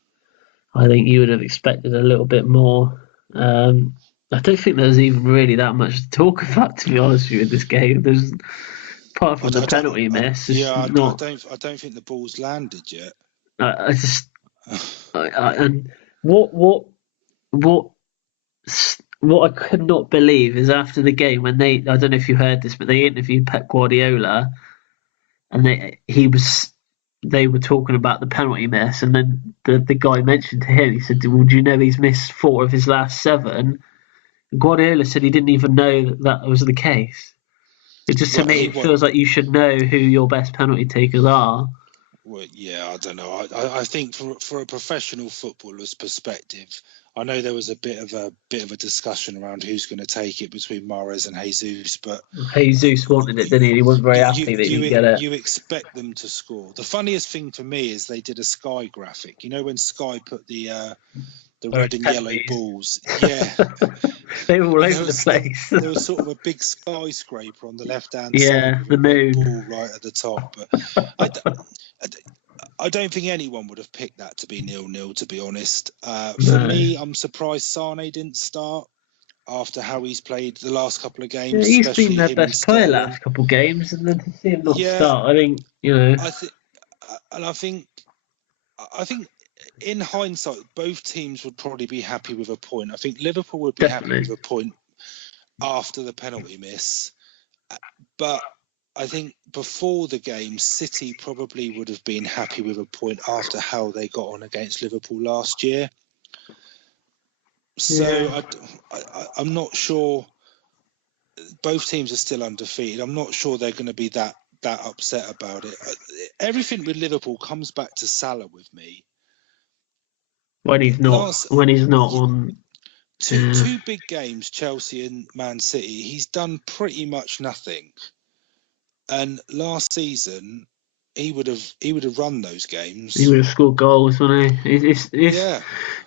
I think you would have expected a little bit more. I don't think there's even really that much to talk about, to be honest with you, in this game. There's, apart from the penalty miss, I don't think the ball's landed yet. And what I could not believe is after the game when I don't know if you heard this, but they interviewed Pep Guardiola, and they were talking about the penalty miss, and then the guy mentioned to him, he said, "Well, do you know he's missed 4 of his last 7?" And Guardiola said he didn't even know that was the case. It just, to me, it feels like you should know who your best penalty takers are. Well, yeah, I don't know. I think for a professional footballer's perspective, I know there was a bit of a discussion around who's going to take it between Mahrez and Jesus, but Jesus wanted it, didn't he? He wasn't very happy that he didn't get it. You expect them to score. The funniest thing for me is they did a Sky graphic. You know when Sky put the red and yellow balls? Yeah. They were all over the place. There was sort of a big skyscraper on the left-hand side. Yeah, the moon. Ball right at the top. But I don't think anyone would have picked that to be 0-0, to be honest. For me, I'm surprised Sane didn't start after how he's played the last couple of games. Yeah, he's been their best player last couple of games, and then to see him not start, I think, I think in hindsight, both teams would probably be happy with a point. I think Liverpool would be happy with a point after the penalty miss. But I think before the game, City probably would have been happy with a point after how they got on against Liverpool last year. So I'm not sure. Both teams are still undefeated. I'm not sure they're going to be that upset about it. Everything with Liverpool comes back to Salah with me. When he's not on two big games, Chelsea and Man City, he's done pretty much nothing. And last season, he would have run those games. He would have scored goals, wouldn't he?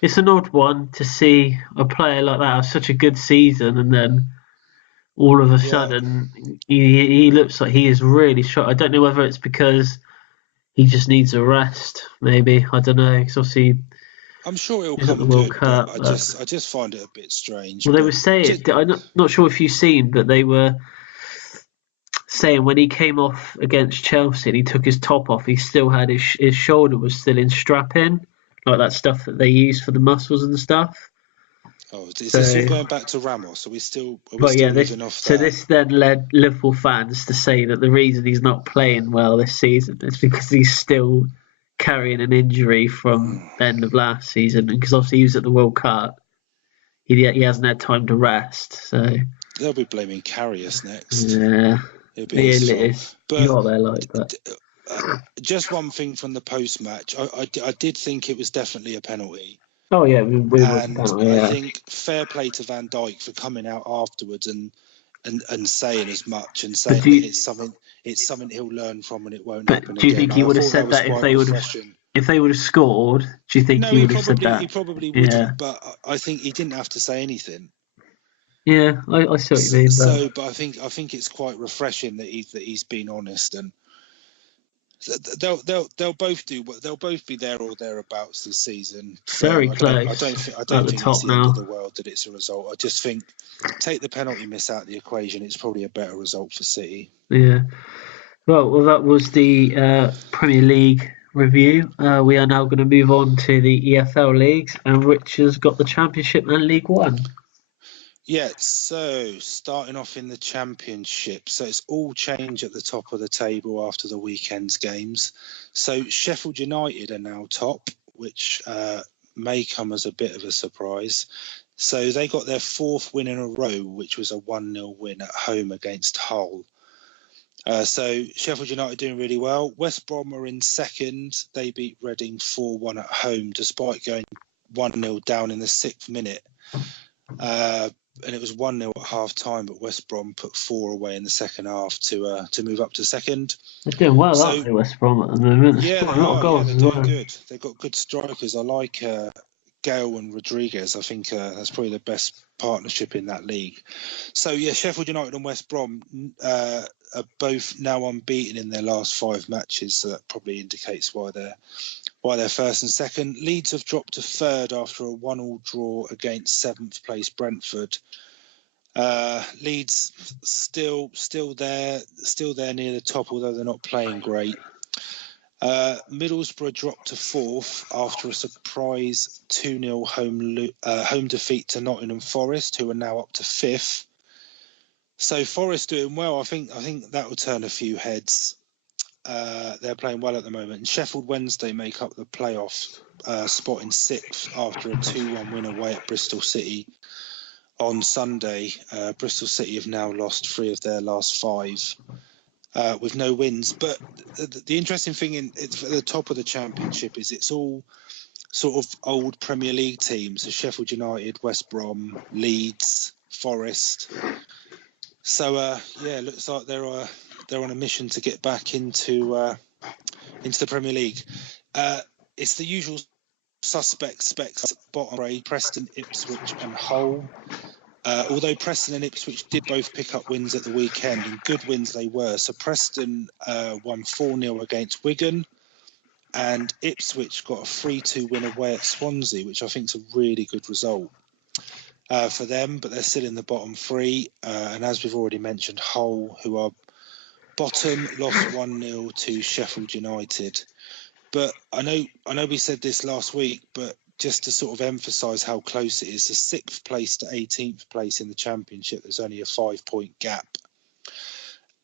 It's an odd one to see a player like that have such a good season, and then all of a sudden he looks like he is really shot. I don't know whether it's because he just needs a rest. Maybe, I don't know. Because obviously, I'm sure it'll come good. Cup, but I just find it a bit strange. Well, they were saying, I'm not sure if you've seen, but they were saying when he came off against Chelsea and he took his top off, he still had his shoulder was still in strapping, like that stuff that they use for the muscles and stuff. Oh, is this all going back to Ramos? Are we still living off that? So this then led Liverpool fans to say that the reason he's not playing well this season is because he's still carrying an injury from the end of last season, because obviously he was at the World Cup. He hasn't had time to rest, so they'll be blaming Karius next. Yeah, It'll be Yeah, as it strong. is. You But know what they're like, but just one thing from the post-match, I did think it was definitely a penalty. oh yeah, we was And penalty. I Yeah, think fair play to Van Dijk for coming out afterwards and saying as much and but saying that it's something he'll learn from and it won't happen do you think again. he I would have thought that said was that quite refreshing. if they would have scored? Do you think No, he he would have said probably that? he probably Yeah, wouldn't, but I think he didn't have to say anything. yeah, I see what you mean, but But I think it's quite refreshing that he's been honest, and they'll both be there or thereabouts this season. very So close I at don't the think it's top the end of now. the world that it's a result. I just think take the penalty miss out of the equation, it's probably a better result for City. Yeah. Well, that was the Premier League review. We are now going to move on to the EFL leagues, and Rich has got the Championship and League One. Yeah, so starting off in the Championship, so it's all change at the top of the table after the weekend's games. So Sheffield United are now top, which may come as a bit of a surprise. So they got their fourth win in a row, which was a 1-0 win at home against Hull. So Sheffield United doing really well. West Brom are in second. They beat Reading 4-1 at home, despite going 1-0 down in the 6th minute. And it was 1-0 at half time, but West Brom put 4 away in the second half to move up to second. They're doing well, aren't So they, West Brom at the moment? They're yeah, scoring they a lot of are. Yeah, goals they're as doing well. good. They've got good strikers. I like Gale and Rodriguez. I think that's probably the best partnership in that league. So yeah, Sheffield United and West Brom are both now unbeaten in their last 5 matches. So that probably indicates why they're first and second. Leeds have dropped to third after a 1-1 draw against 7th place Brentford. Leeds still there near the top, although they're not playing great. Middlesbrough dropped to fourth after a surprise 2-0 home defeat to Nottingham Forest, who are now up to fifth. So Forest doing well. I think that will turn a few heads. They're playing well at the moment. And Sheffield Wednesday make up the playoff spot in sixth after a 2-1 win away at Bristol City on Sunday. Bristol City have now lost 3 of their last 5 with no wins. But the interesting thing it's at the top of the Championship is it's all sort of old Premier League teams: so Sheffield United, West Brom, Leeds, Forest. So it looks like they're on a mission to get back into the Premier League. It's the usual suspects bottom grade: Preston, Ipswich, and Hull. Although Preston and Ipswich did both pick up wins at the weekend, and good wins they were. So Preston won 4-0 against Wigan, and Ipswich got a 3-2 win away at Swansea, which I think is a really good result for them, but they're still in the bottom 3. And as we've already mentioned, Hull, who are bottom, lost 1-0 to Sheffield United. But I know we said this last week, but just to sort of emphasise how close it is, the 6th place to 18th place in the Championship, there's only a 5-point gap.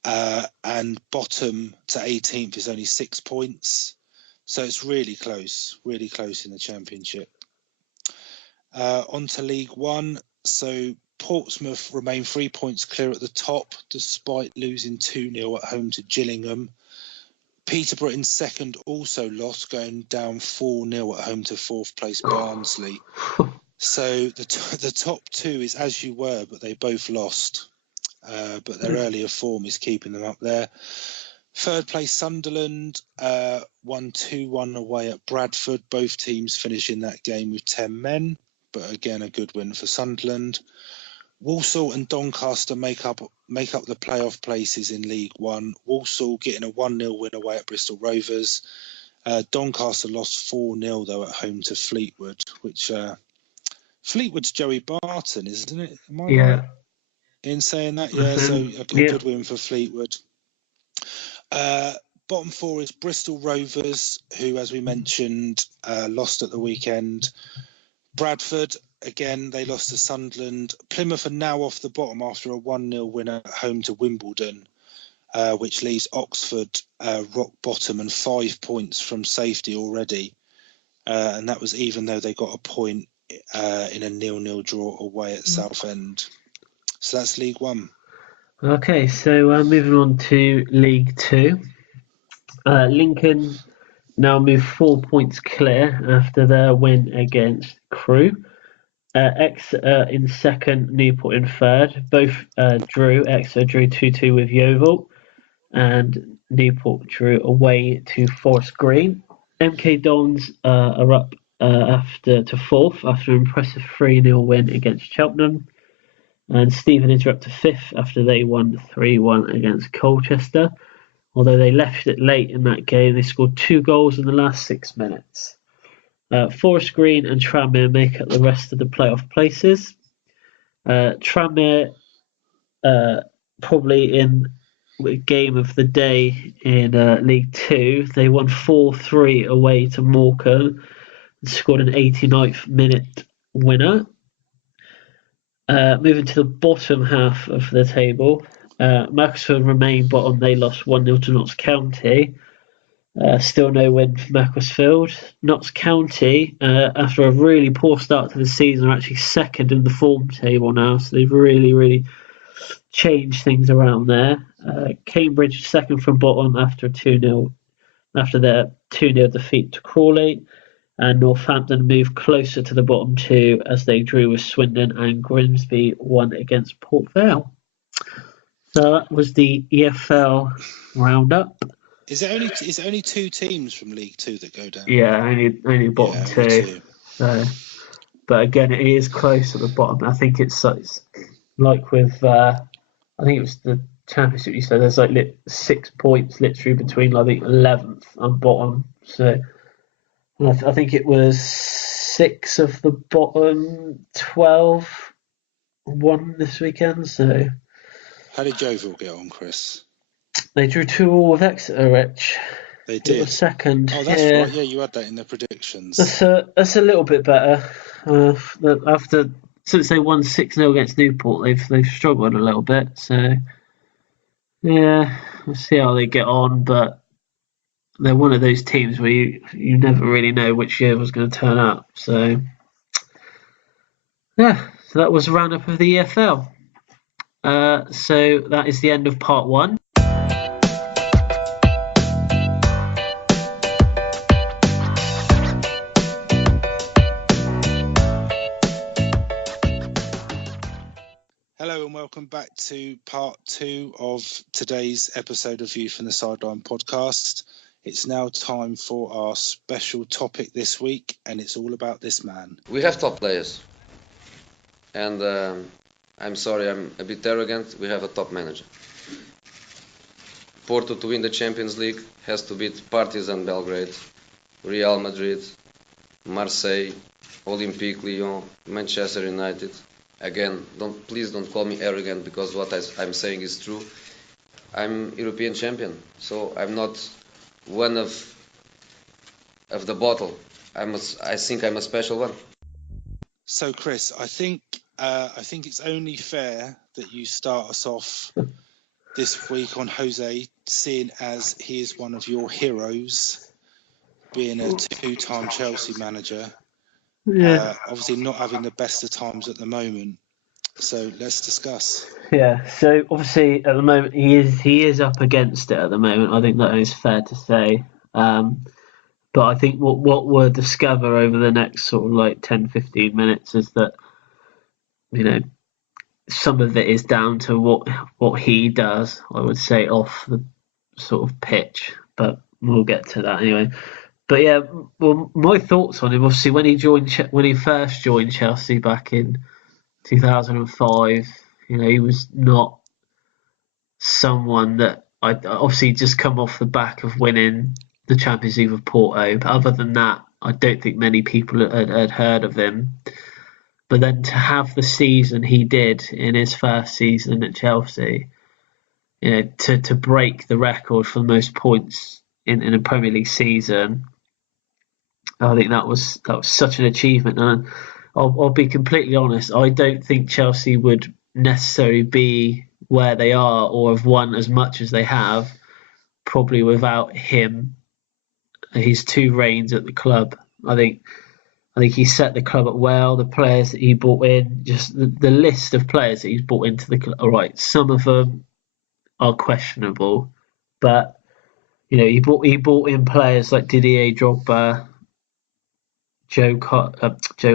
And bottom to 18th is only 6 points. So it's really close in the Championship. On to League One. So Portsmouth remain 3 points clear at the top, despite losing 2-0 at home to Gillingham. Peterborough in second also lost, going down 4-0 at home to 4th place Barnsley. So the top 2 is as you were, but they both lost. But their earlier form is keeping them up there. 3rd place Sunderland won 2-1 away at Bradford. Both teams finishing that game with 10 men, but again a good win for Sunderland. Walsall and Doncaster make up the playoff places in League One. Walsall getting a 1-0 win away at Bristol Rovers. Doncaster lost 4-0 though at home to Fleetwood, which Fleetwood's Joey Barton, isn't it? Am I right in saying that? Yeah, so a good win for Fleetwood. Bottom 4 is Bristol Rovers, who, as we mentioned, lost at the weekend. Bradford, again, they lost to Sunderland. Plymouth are now off the bottom after a 1-0 win at home to Wimbledon, which leaves Oxford rock bottom and 5 points from safety already. And that was even though they got a point in a 0-0 draw away at Southend. So that's League One. Okay, so moving on to League Two. Lincoln now move 4 points clear after their win against Crewe. Exeter in second, Newport in third. Both drew. Exeter drew 2-2 with Yeovil, and Newport drew away to Forest Green. MK Dons are up to fourth after an impressive 3-0 win against Cheltenham. And Stevenage are up to fifth after they won 3-1 against Colchester. Although they left it late in that game, they scored 2 goals in the last 6 minutes. Forest Green and Tranmere make up the rest of the playoff places. Tranmere probably in the game of the day in League Two. They won 4-3 away to Morecambe and scored an 89th minute winner. Moving to the bottom half of the table, Macclesfield remain bottom. They lost 1-0 to Notts County. Still no win for Macclesfield. Notts County, after a really poor start to the season, are actually second in the form table now. So they've really changed things around there. Cambridge second from bottom after their 2-0 defeat to Crawley. And Northampton moved closer to the bottom two as they drew with Swindon, and Grimsby won against Port Vale. So that was the EFL roundup. Is it only 2 teams from League Two that go down? Yeah, only bottom two. So, but again, it is close at the bottom. I think it's like with I think it was the Championship. You said there's like 6 points literally between I think 11th and bottom. So I think it was 6 of the bottom 12 won this weekend. So how did Yeovil get on, Chris? They drew 2-2 with Exeter, Rich. They did. It was second. Oh, that's right. Yeah, you had that in the predictions. That's a little bit better. Since they won 6-0 against Newport, they've struggled a little bit. So yeah, we'll see how they get on. But they're one of those teams where you never really know which year was going to turn up. So yeah, so that was a roundup of the EFL. So that is the end of part 1. Hello and welcome back to part 2 of today's episode of View from the Sideline podcast. It's now time for our special topic this week, and it's all about this man. We have top players, and I'm sorry, I'm a bit arrogant. We have a top manager. Porto to win the Champions League has to beat Partizan Belgrade, Real Madrid, Marseille, Olympique Lyon, Manchester United. Again, please don't call me arrogant, because what I'm saying is true. I'm European champion, so I'm not one of the bottle. I think I'm a special one. So, Chris, I think it's only fair that you start us off this week on Jose, seeing as he is one of your heroes, being a 2-time Chelsea manager. Yeah. Obviously not having the best of times at the moment. So let's discuss. Yeah. So obviously at the moment he is up against it at the moment. I think that is fair to say. But I think what we'll discover over the next sort of like 10-15 minutes is that, you know, some of it is down to what he does, I would say, off the sort of pitch. But we'll get to that anyway. But yeah, well, my thoughts on him, obviously, when he first joined Chelsea back in 2005, you know, he was not someone that I obviously just come off the back of winning the Champions League with Porto. But other than that, I don't think many people had heard of him. But then to have the season he did in his first season at Chelsea, you know, to break the record for the most points in a Premier League season, I think that was such an achievement. And I'll be completely honest, I don't think Chelsea would necessarily be where they are or have won as much as they have, probably without him, his 2 reigns at the club. I think I think he set the club up well. The players that he brought in, just the list of players that he's brought into the club. All right, some of them are questionable, but he brought in players like Didier Drogba, Joe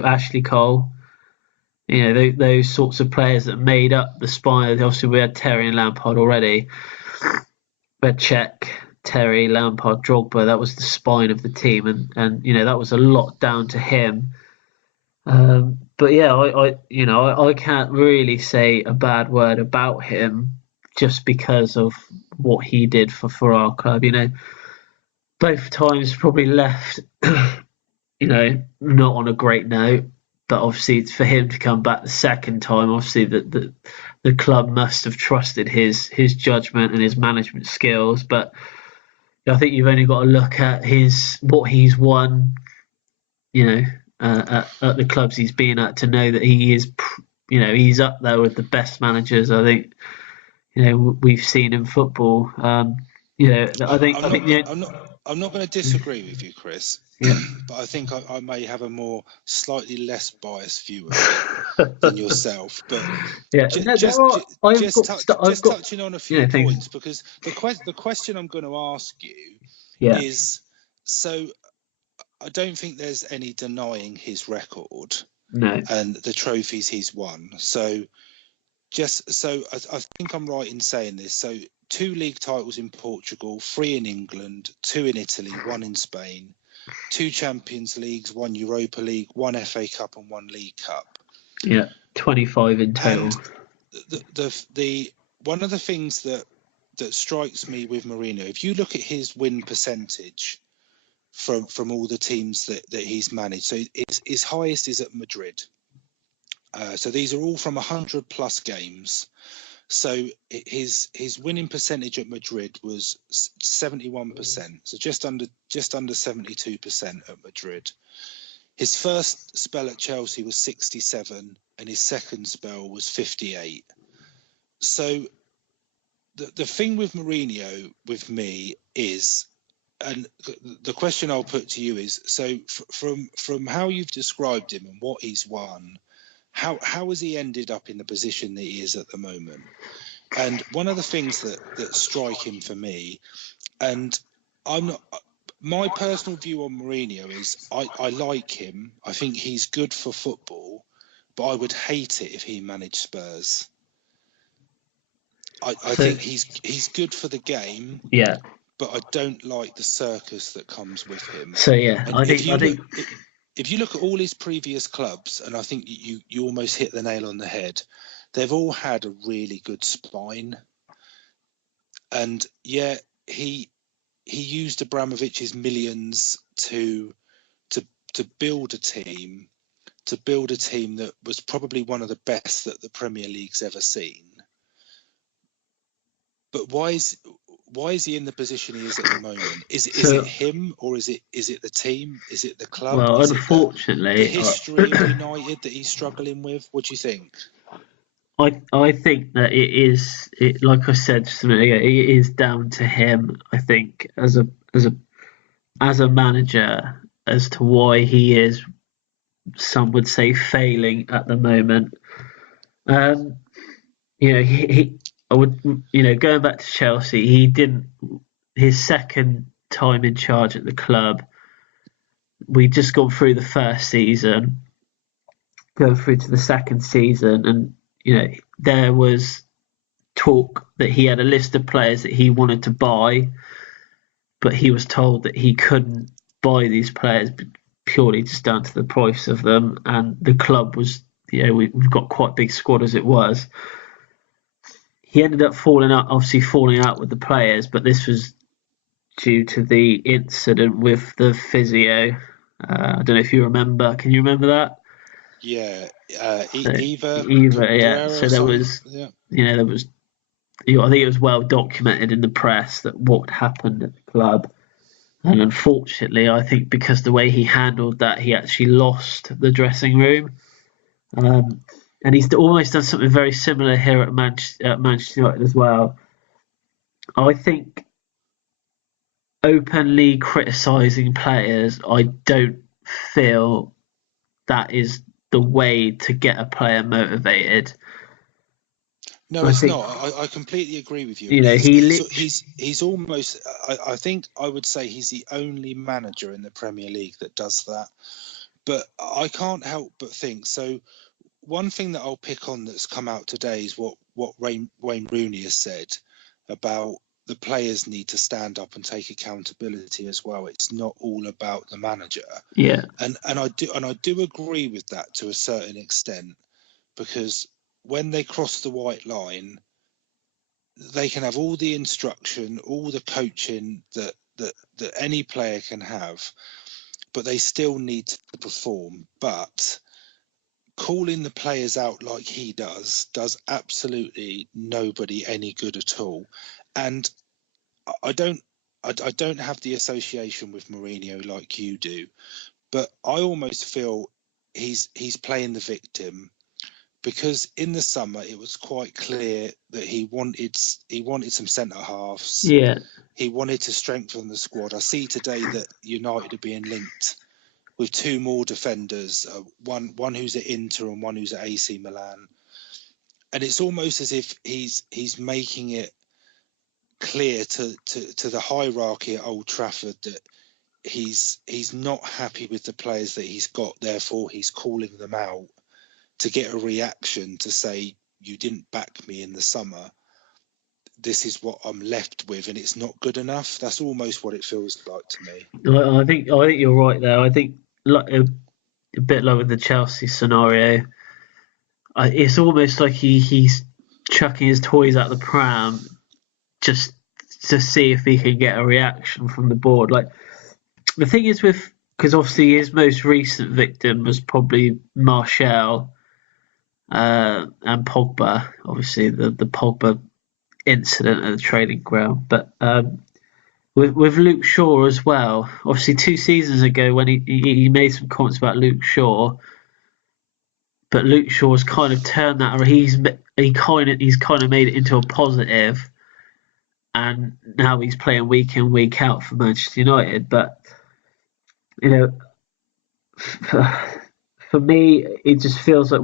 Ashley Cole. Those sorts of players that made up the spine. Obviously, we had Terry and Lampard already. We had Cech, Terry, Lampard, Drogba. That was the spine of the team, and that was a lot down to him. But yeah, I can't really say a bad word about him just because of what he did for our club. Both times probably left, not on a great note. But obviously, for him to come back the second time, obviously the club must have trusted his judgment and his management skills. But I think you've only got to look at what he's won, at the clubs he's been at to know that he is, he's up there with the best managers. I think, we've seen in football. I'm not going to disagree with you, Chris. Yeah. But I think I may have a more slightly less biased view of it than yourself. But yeah, touching on a few points, because the question I'm going to ask you is, so I don't think there's any denying his record and the trophies he's won. So I think I'm right in saying this. So 2 league titles in Portugal, 3 in England, 2 in Italy, 1 in Spain, 2 Champions Leagues, 1 Europa League, 1 FA Cup, and 1 League Cup. Yeah, 25 in total. And the one of the things that strikes me with Mourinho, if you look at his win percentage from all the teams that he's managed, so his highest is at Madrid. So these are all from 100 plus games. So his winning percentage at Madrid was 71%, so just under 72% at Madrid. His first spell at Chelsea was 67, and his second spell was 58. So the thing with Mourinho with me is, and the question I'll put to you is, so from how you've described him and what he's won, how has he ended up in the position that he is at the moment? And one of the things that strike him for me, and my personal view on Mourinho is I like him. I think he's good for football, but I would hate it if he managed Spurs. I think he's good for the game. Yeah. But I don't like the circus that comes with him. So yeah, and if you look at all his previous clubs, and I think you almost hit the nail on the head, they've all had a really good spine. And yeah, he used Abramovich's millions to build a team, that was probably one of the best that the Premier League's ever seen. But why is he in the position he is at the moment? Is it him, or is it the team? Is it the club? Well, is unfortunately, the history of United that he's struggling with. What do you think? I think that it is. Like I said just a minute ago, it is down to him. I think as a manager, as to why he is, some would say, failing at the moment. I would, going back to Chelsea, he didn't. His second time in charge at the club, we'd just gone through the first season, going through to the second season, and there was talk that he had a list of players that he wanted to buy, but he was told that he couldn't buy these players purely just down to the price of them, and the club was, we've got quite a big squad as it was. He ended up falling out with the players, but this was due to the incident with the physio. I don't know if you remember. Can you remember that? Yeah, Eva. Yeah. So there was, there was. I think it was well documented in the press that what happened at the club, and unfortunately, I think because the way he handled that, he actually lost the dressing room. And he's almost done something very similar here at Manchester United as well. I think openly criticising players, I don't feel that is the way to get a player motivated. No, I it's think, not. I completely agree with you. you And know, he's almost. I think I would say he's the only manager in the Premier League that does that. But I can't help but think. So one thing that I'll pick on that's come out today is what Wayne Rooney has said about the players need to stand up and take accountability as well. It's not all about the manager. yeah, And I do agree with that to a certain extent, because when they cross the white line, they can have all the instruction, all the coaching that any player can have, but they still need to perform. But calling the players out like he does absolutely nobody any good at all. And I don't I don't have the association with Mourinho like you do, but I almost feel he's playing the victim, because in the summer it was quite clear that he wanted some centre halves. yeah, He wanted to strengthen the squad. I see today that United are being linked with two more defenders, one who's at Inter and one who's at AC Milan, and it's almost as if he's making it clear to the hierarchy at Old Trafford that he's not happy with the players that he's got. Therefore, he's calling them out to get a reaction to say, you didn't back me in the summer. This is what I'm left with, and it's not good enough. That's almost what it feels like to me. I think you're right there. I think like a bit like with the Chelsea scenario, it's almost like he's chucking his toys out the pram just to see if he can get a reaction from the board. Like the thing is because obviously his most recent victim was probably Martial and Pogba. Obviously the Pogba incident at the training ground, but with Luke Shaw as well. Obviously 2 seasons ago when he made some comments about Luke Shaw. But Luke Shaw's kind of turned that. He's kind of made it into a positive, and now he's playing week in week out for Manchester United. But you know, for me, it just feels like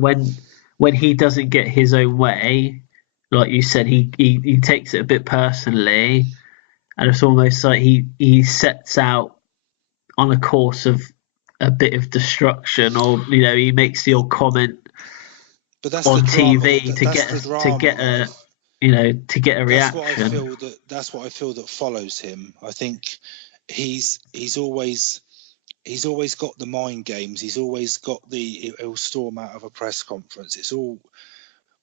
when he doesn't get his own way, like you said, he takes it a bit personally, and it's almost like he sets out on a course of a bit of destruction, or he makes the odd comment But that's on the drama. TV That's the drama. to get a That's what I reaction. feel that follows him. I think he's always got the mind games. He's always got he'll storm out of a press conference. It's all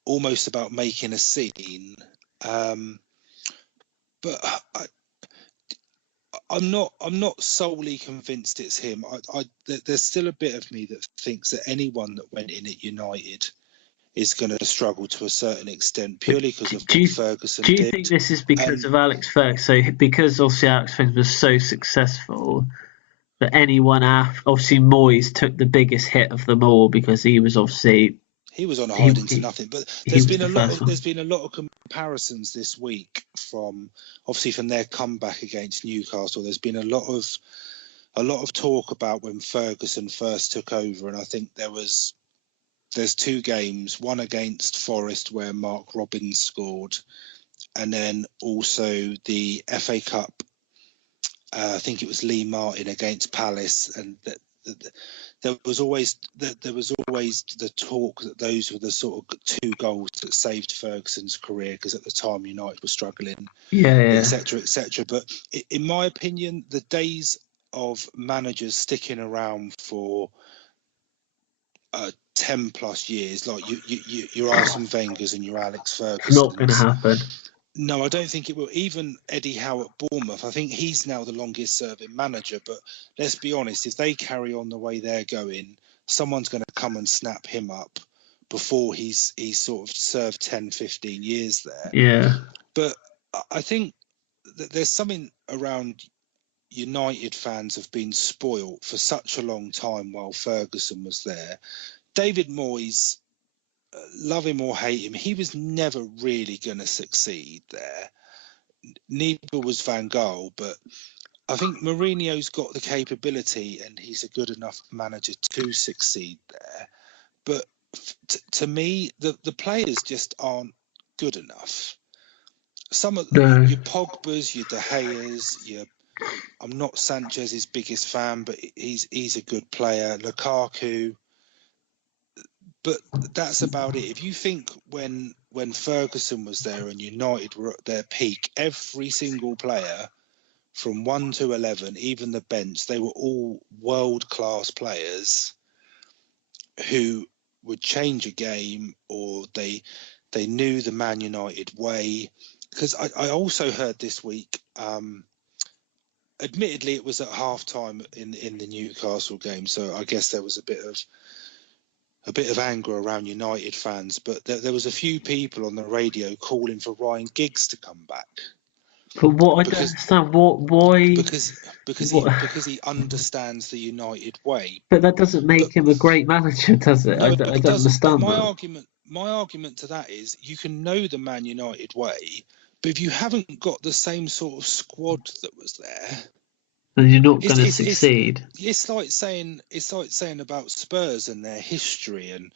almost about making a scene. But I'm not solely convinced it's him. There's still a bit of me that thinks that anyone that went in at United is going to struggle to a certain extent, But purely because of do what you Ferguson do you think did. this is because And of Alex Ferguson? So because obviously Alex Ferguson was so successful that anyone after, obviously Moyes took the biggest hit of them all because he was obviously he was on a he hide into he, nothing. But he was the first there's one. been a lot of comparisons this week from their comeback against Newcastle. There's been a lot of talk about when Ferguson first took over, and I think there's two games, one against Forest where Mark Robbins scored, and then also the FA Cup. I think it was Lee Martin against Palace, and there was always the talk that those were the sort of two goals that saved Ferguson's career, because at the time United were struggling, Yeah. etc., etc. But in my opinion, the days of managers sticking around for 10 plus years, like your Arsene Wenger's and your Alex It's not going to Ferguson's. happen. No, I don't think it will. Even Eddie Howe at Bournemouth, I think he's now the longest serving manager. But let's be honest, if they carry on the way they're going, someone's going to come and snap him up before he's sort of served 10, 15 years there. Yeah. But I think that there's something around United fans have been spoilt for such a long time while Ferguson was there. David Moyes, love him or hate him, he was never really going to succeed there. Neither was Van Gaal, but I think Mourinho's got the capability and he's a good enough manager to succeed there. But to me, the players just aren't good enough. Some of No. your Pogba's, your De Gea's, I'm not Sanchez's biggest fan, but he's a good player. Lukaku, but that's about it. If you think when Ferguson was there and United were at their peak, every single player from 1 to 11, even the bench, they were all world-class players who would change a game, or they knew the Man United way. Because I also heard this week, admittedly it was at half-time in the Newcastle game, so I guess there was a bit of anger around United fans, but there was a few people on the radio calling for Ryan Giggs to come back. But what I don't understand, why? Because he understands the United way. But that doesn't make him a great manager, does it? No, I don't understand that. My argument to that is you can know the Man United way, but if you haven't got the same sort of squad that was there, then you're not going to succeed. It's like saying about Spurs and their history and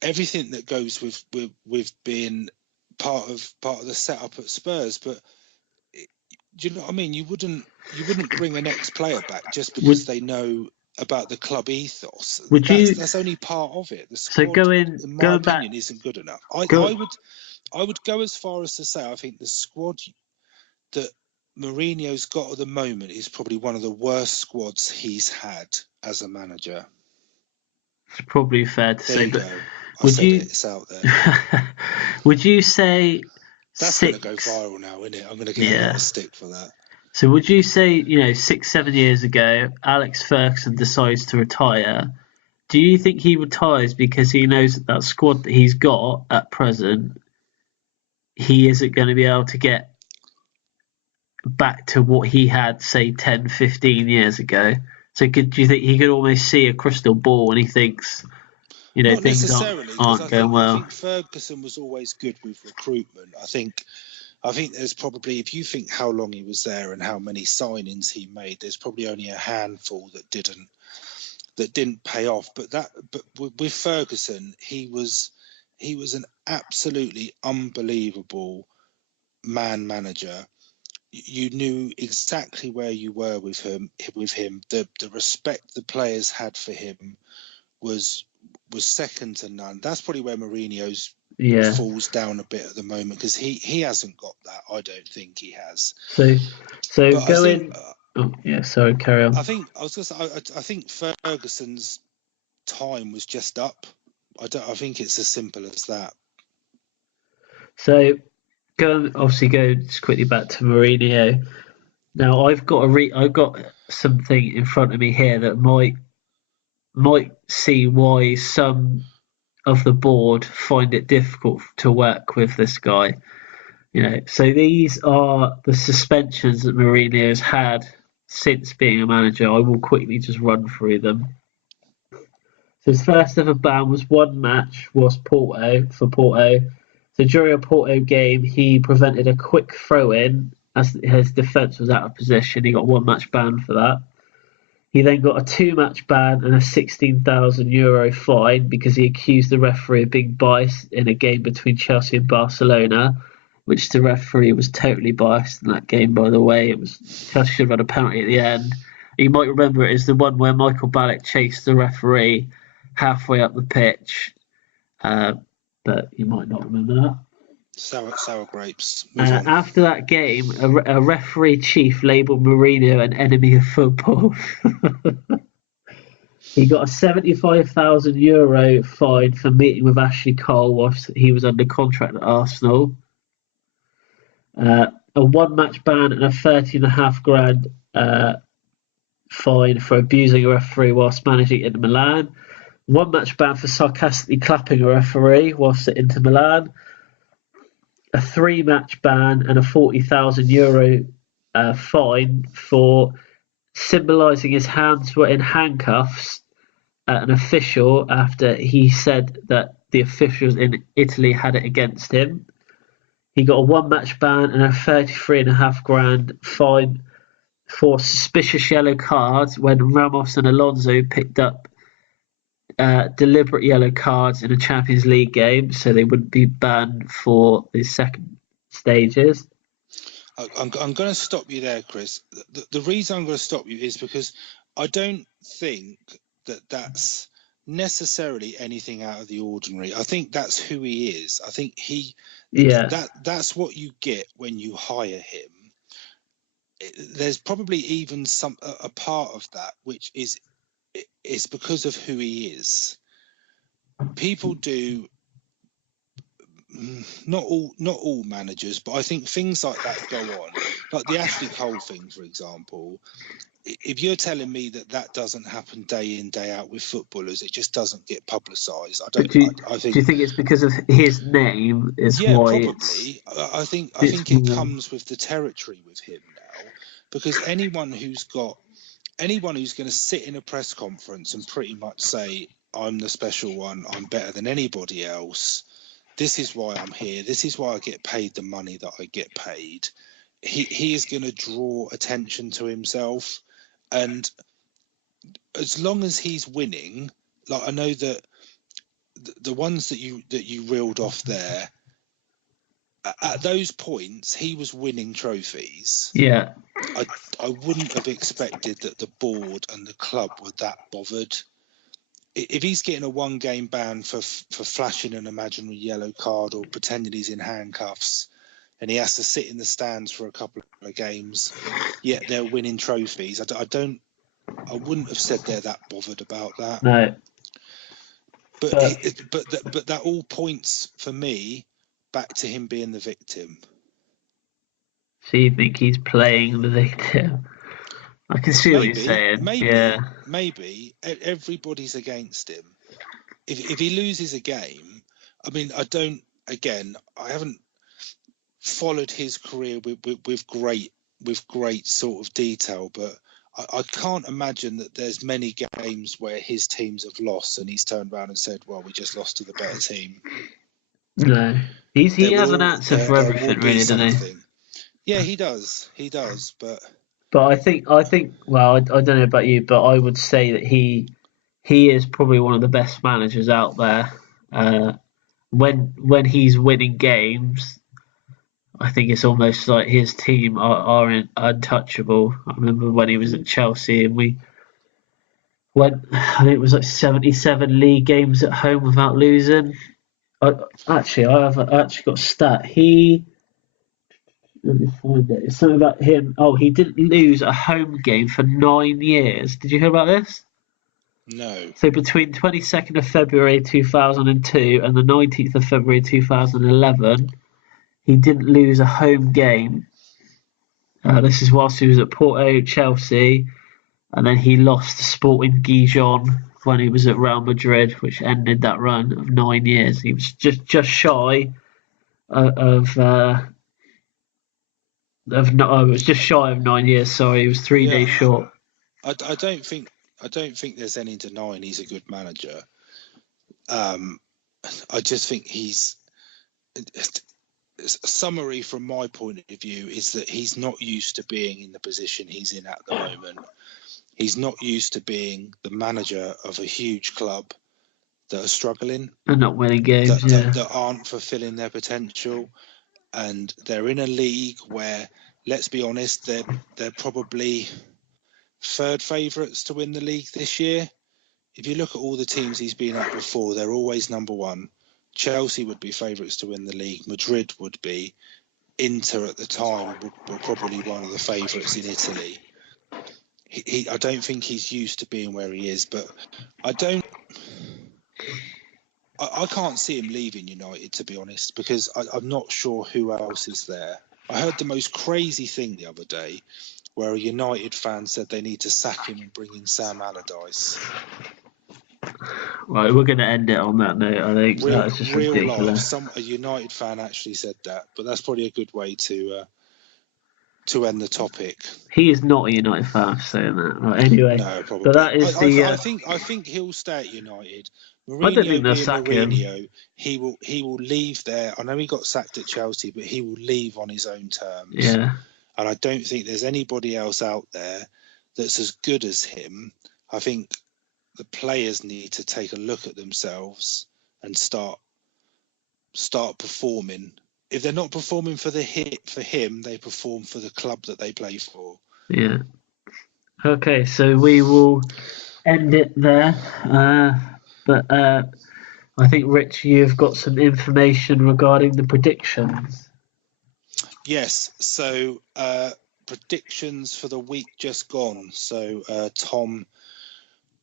everything that goes with being part of the setup at Spurs, but. Do you know what I mean? You wouldn't bring an ex-player back just because they know about the club ethos. That's only part of it. The squad, in my opinion, isn't good enough. I would go as far as to say I think the squad that Mourinho's got at the moment is probably one of the worst squads he's had as a manager. It's probably fair to say, but it's out there. Would you say? That's going to go viral now, isn't it? I'm going to get a lot of stick for that. So would you say, 6-7 years ago, Alex Ferguson decides to retire? Do you think he retires because he knows that squad that he's got at present, he isn't going to be able to get back to what he had, say, 10, 15 years ago? So do you think he could almost see a crystal ball when he thinks... Not things aren't going well. I think Ferguson was always good with recruitment. I think there's probably, if you think how long he was there and how many signings he made, there's probably only a handful that didn't pay off. But with Ferguson, he was an absolutely unbelievable manager. You knew exactly where you were with him. The respect the players had for him was second to none. That's probably where Mourinho's falls down a bit at the moment, because he hasn't got that. I don't think he has. So going. Sorry, carry on. I think Ferguson's time was just up. I think it's as simple as that. So go just quickly back to Mourinho. Now I've got something in front of me here that might see why some of the board find it difficult to work with this guy. So these are the suspensions that Mourinho has had since being a manager. I will quickly just run through them. So his first ever ban was one match, was Porto. So during a Porto game, he prevented a quick throw-in as his defence was out of position. He got one match ban for that. He then got a 2-match ban and a €16,000 fine because he accused the referee of being biased in a game between Chelsea and Barcelona, which the referee was totally biased in that game, by the way. Chelsea should have had a penalty at the end. You might remember it is the one where Michael Ballack chased the referee halfway up the pitch, but you might not remember that. Sour grapes. After that game, a referee chief labelled Mourinho an enemy of football. He got a €75,000 fine for meeting with Ashley Cole whilst he was under contract at Arsenal. A 1-match ban and a $30,500 fine for abusing a referee whilst managing Inter Milan. 1-match ban for sarcastically clapping a referee whilst at Inter Milan. A 3-match ban and a €40,000 fine for symbolising his hands were in handcuffs at an official after he said that the officials in Italy had it against him. He got a 1-match ban and a $33,500 fine for suspicious yellow cards when Ramos and Alonso picked up deliberate yellow cards in a Champions League game, so they wouldn't be banned for the second stages. I'm going to stop you there, Chris. The reason I'm going to stop you is because I don't think that that's necessarily anything out of the ordinary. I think that's who he is. I think that's what you get when you hire him. There's probably even a part of that which is because of who he is. People do. Not all managers, but I think things like that go on, like the Ashley Cole thing, for example. If you're telling me that doesn't happen day in, day out with footballers, it just doesn't get publicised. I think. Do you think it's because of his name? Probably. I think it comes with the territory with him now, because anyone who's going to sit in a press conference and pretty much say, "I'm the special one. I'm better than anybody else. This is why I'm here. This is why I get paid the money that I get paid." He is going to draw attention to himself, and as long as he's winning, like I know that the ones that you reeled off there, at those points he was winning trophies. Yeah, I wouldn't have expected that the board and the club were that bothered. If he's getting a 1-game ban for flashing an imaginary yellow card or pretending he's in handcuffs, and he has to sit in the stands for a couple of games, yet they're winning trophies, I wouldn't have said they're that bothered about that. No. But that all points for me back to him being the victim. So you think he's playing the victim? I can see what you're saying. Maybe everybody's against him. If he loses a game, I mean, I haven't followed his career with great sort of detail, but I can't imagine that there's many games where his teams have lost and he's turned around and said, "Well, we just lost to the better team." No, he has an answer for everything, really, doesn't he? Yeah, he does, But I think, well, I don't know about you, but I would say that he is probably one of the best managers out there. When he's winning games, I think it's almost like his team are untouchable. I remember when he was at Chelsea and we went, I think it was like 77 league games at home without losing. I have got a stat. Let me find it. It's something about him. Oh, he didn't lose a home game for 9 years. Did you hear about this? No. So between 22nd of February 2002 and the 19th of February 2011, he didn't lose a home game. This is whilst he was at Porto, Chelsea, and then he lost to Sporting Gijon when he was at Real Madrid, which ended that run of 9 years. He was just shy of it was just shy of 9 years. Sorry, he was 3 days short. I don't think there's any denying he's a good manager. I just think he's. A summary from my point of view is that he's not used to being in the position he's in at the moment. He's not used to being the manager of a huge club that are struggling and not winning games, that aren't fulfilling their potential, and they're in a league where, let's be honest, they're probably third favourites to win the league this year. If you look at all the teams he's been at before, they're always number one. Chelsea would be favourites to win the league. Madrid would be. Inter at the time were probably one of the favourites in Italy. I don't think he's used to being where he is, but I can't see him leaving United, to be honest, because I'm not sure who else is there. I heard the most crazy thing the other day where a United fan said they need to sack him and bring in Sam Allardyce. Right, we're going to end it on that note. I think that's just ridiculous. A United fan actually said that, but that's probably a good way to end the topic. He is not a United fan for saying that. Right, anyway, no, probably. But that is I think he'll stay at United. Mourinho, I don't think they'll sack him. He will leave there. I know he got sacked at Chelsea, but he will leave on his own terms. Yeah. and I don't think there's anybody else out there that's as good as him. I think the players need to take a look at themselves and start performing. If they're not performing for him, they perform for the club that they play for. Yeah. Okay, so we will end it there. But I think, Rich, you've got some information regarding the predictions. Yes, so predictions for the week just gone. So Tom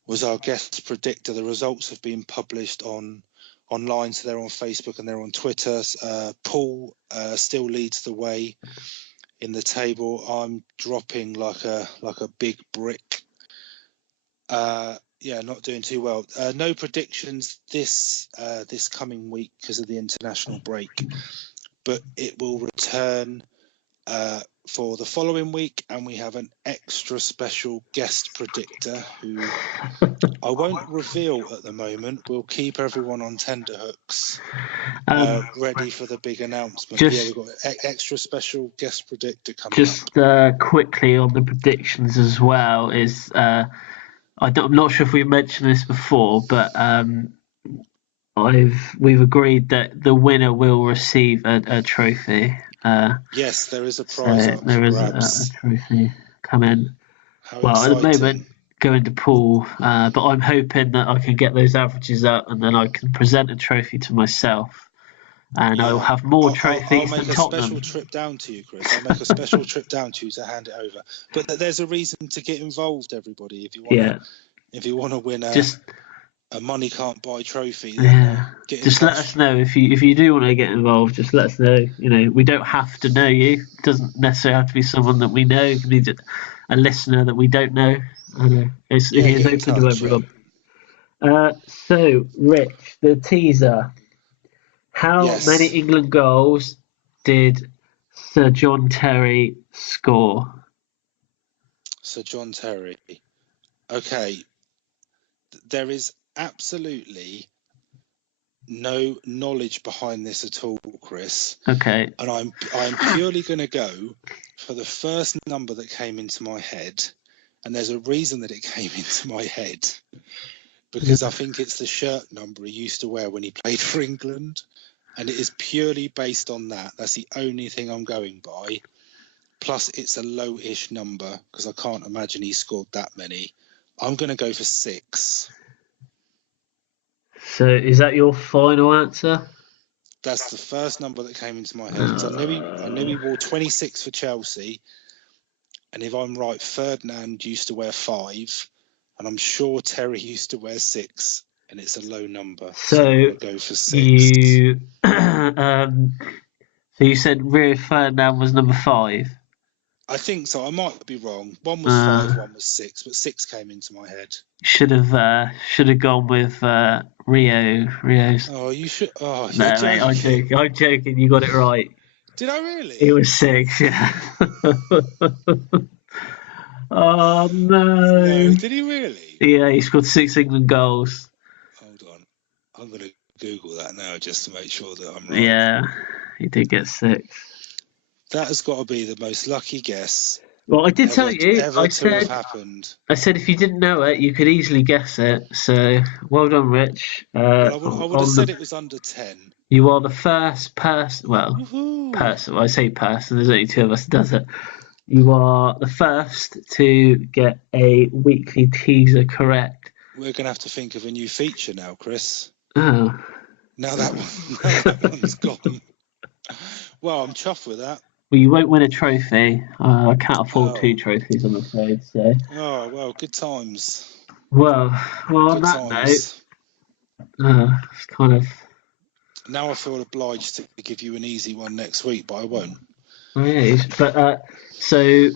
was our guest predictor. The results have been published online, so they're on Facebook and they're on Twitter. Paul still leads the way in the table. I'm dropping like a big brick. Not doing too well. No predictions this coming week because of the international break, but it will return for the following week, and we have an extra special guest predictor who I won't reveal at the moment. We'll keep everyone on tenterhooks, ready for the big announcement. We've got an extra special guest predictor coming up. Quickly on the predictions as well is I'm not sure if we mentioned this before, but we've agreed that the winner will receive a trophy. Yes, there is a prize. So there is a trophy coming. Well, exciting. At the moment, going to Paul, but I'm hoping that I can get those averages up, and then I can present a trophy to myself, and I'll have more trophies than Tottenham. I'll make a special trip down to you, Chris. I'll make a special trip down to you to hand it over. But there's a reason to get involved, everybody. If you want to win a money can't buy trophy, then just let us know if you do want to get involved. Just let us know. We don't have to know you. It doesn't necessarily have to be someone that we know. It needs a listener that we don't know. I know it is open to everyone. So, Rich, the teaser. How many England goals did Sir John Terry score? Sir John Terry. Okay. There is absolutely no knowledge behind this at all, Chris. Okay. And I'm purely going to go for the first number that came into my head. And there's a reason that it came into my head. Because I think it's the shirt number he used to wear when he played for England. And it is purely based on that. That's the only thing I'm going by. Plus, it's a low-ish number because I can't imagine he scored that many. I'm going to go for 6. So, is that your final answer? That's the first number that came into my head. I knew he wore 26 for Chelsea. And if I'm right, Ferdinand used to wear 5. And I'm sure Terry used to wear 6. And it's a low number. So I'm going to go for 6. So you said Rio Ferdinand was number 5? I think so. I might be wrong. One was 5, one was 6, but 6 came into my head. Should have gone with Rio. Rio's. Oh, you should. Oh, no, mate, I'm joking. I'm joking. You got it right. Did I really? It was 6. Yeah. Oh no! Did he really? Yeah, he scored 6 England goals. Hold on, I'm going to Google that now just to make sure that I'm right. Yeah, he did get 6. That has got to be the most lucky guess. Well, I did tell you. I said if you didn't know it, you could easily guess it. So well done, Rich. I would have said it was under 10. You are the first person. Well, person. Well, I say person. There's only 2 of us that does it. You are the first to get a weekly teaser correct. We're going to have to think of a new feature now, Chris. Oh. Now that one's gone. Well, I'm chuffed with that. Well, you won't win a trophy. I can't afford 2 trophies, I'm afraid. So. Oh, well, good times. Well, on that note, it's kind of... Now I feel obliged to give you an easy one next week, but I won't. Oh, yeah, but so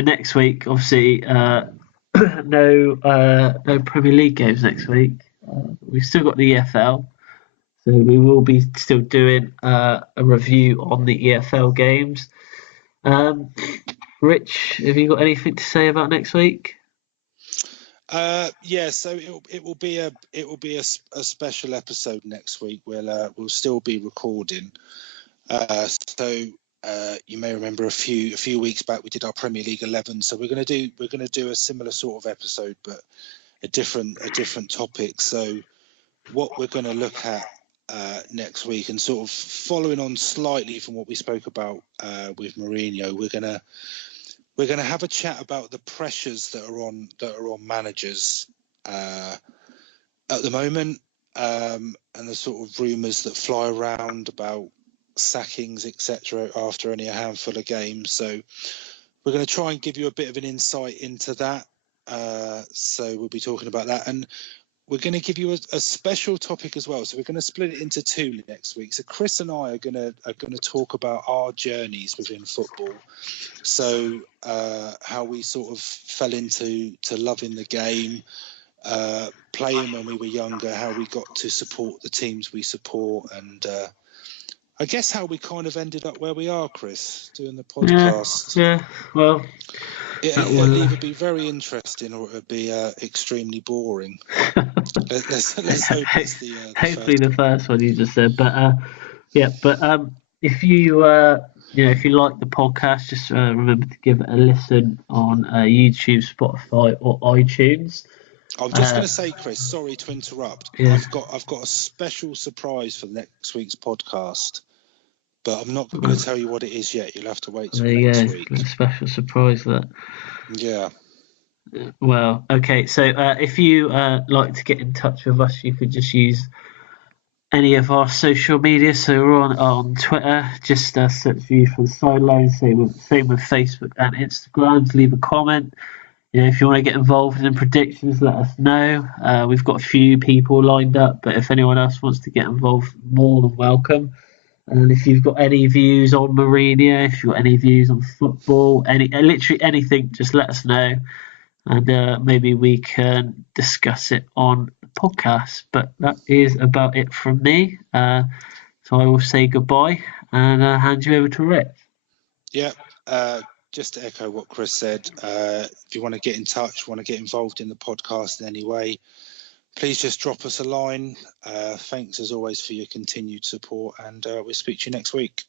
next week, obviously, no Premier League games next week. We've still got the EFL, so we will be still doing a review on the EFL games. Rich, have you got anything to say about next week? So it will be a special episode next week. We'll still be recording. So you may remember a few weeks back we did our Premier League 11. So we're going to do a similar sort of episode, but a different topic. So what we're going to look at next week, and sort of following on slightly from what we spoke about with Mourinho, we're going to have a chat about the pressures that are on managers at the moment, and the sort of rumours that fly around about sackings, etc., after only a handful of games. So we're going to try and give you a bit of an insight into that. So we'll be talking about that, and we're going to give you a special topic as well. So we're going to split it into two next week. So Chris and I are going to talk about our journeys within football. So how we sort of fell into loving the game, playing when we were younger, how we got to support the teams we support, and I guess how we kind of ended up where we are, Chris, doing the podcast. Yeah. Well, it'll either be very interesting or it'll be extremely boring. Let's hope it's hopefully the first one you just said. But if you if you like the podcast, just remember to give it a listen on YouTube, Spotify, or iTunes. I'm just going to say, Chris, sorry to interrupt. Yeah. I've got a special surprise for next week's podcast, but I'm not going to tell you what it is yet. You'll have to wait till next week. A special surprise that. Yeah. Well, okay. So if you like to get in touch with us, you could just use any of our social media. So we're on Twitter. Just search View from the Sidelines. Same with Facebook and Instagram. Leave a comment. If you want to get involved in predictions, let us know. We've got a few people lined up, but if anyone else wants to get involved, more than welcome. And if you've got any views on Mourinho, if you've got any views on football, literally anything, just let us know. And maybe we can discuss it on the podcast. But that is about it from me. So I will say goodbye and hand you over to Rick. Yeah. Just to echo what Chris said, if you want to get in touch, want to get involved in the podcast in any way, please just drop us a line. Thanks as always for your continued support, and we'll speak to you next week.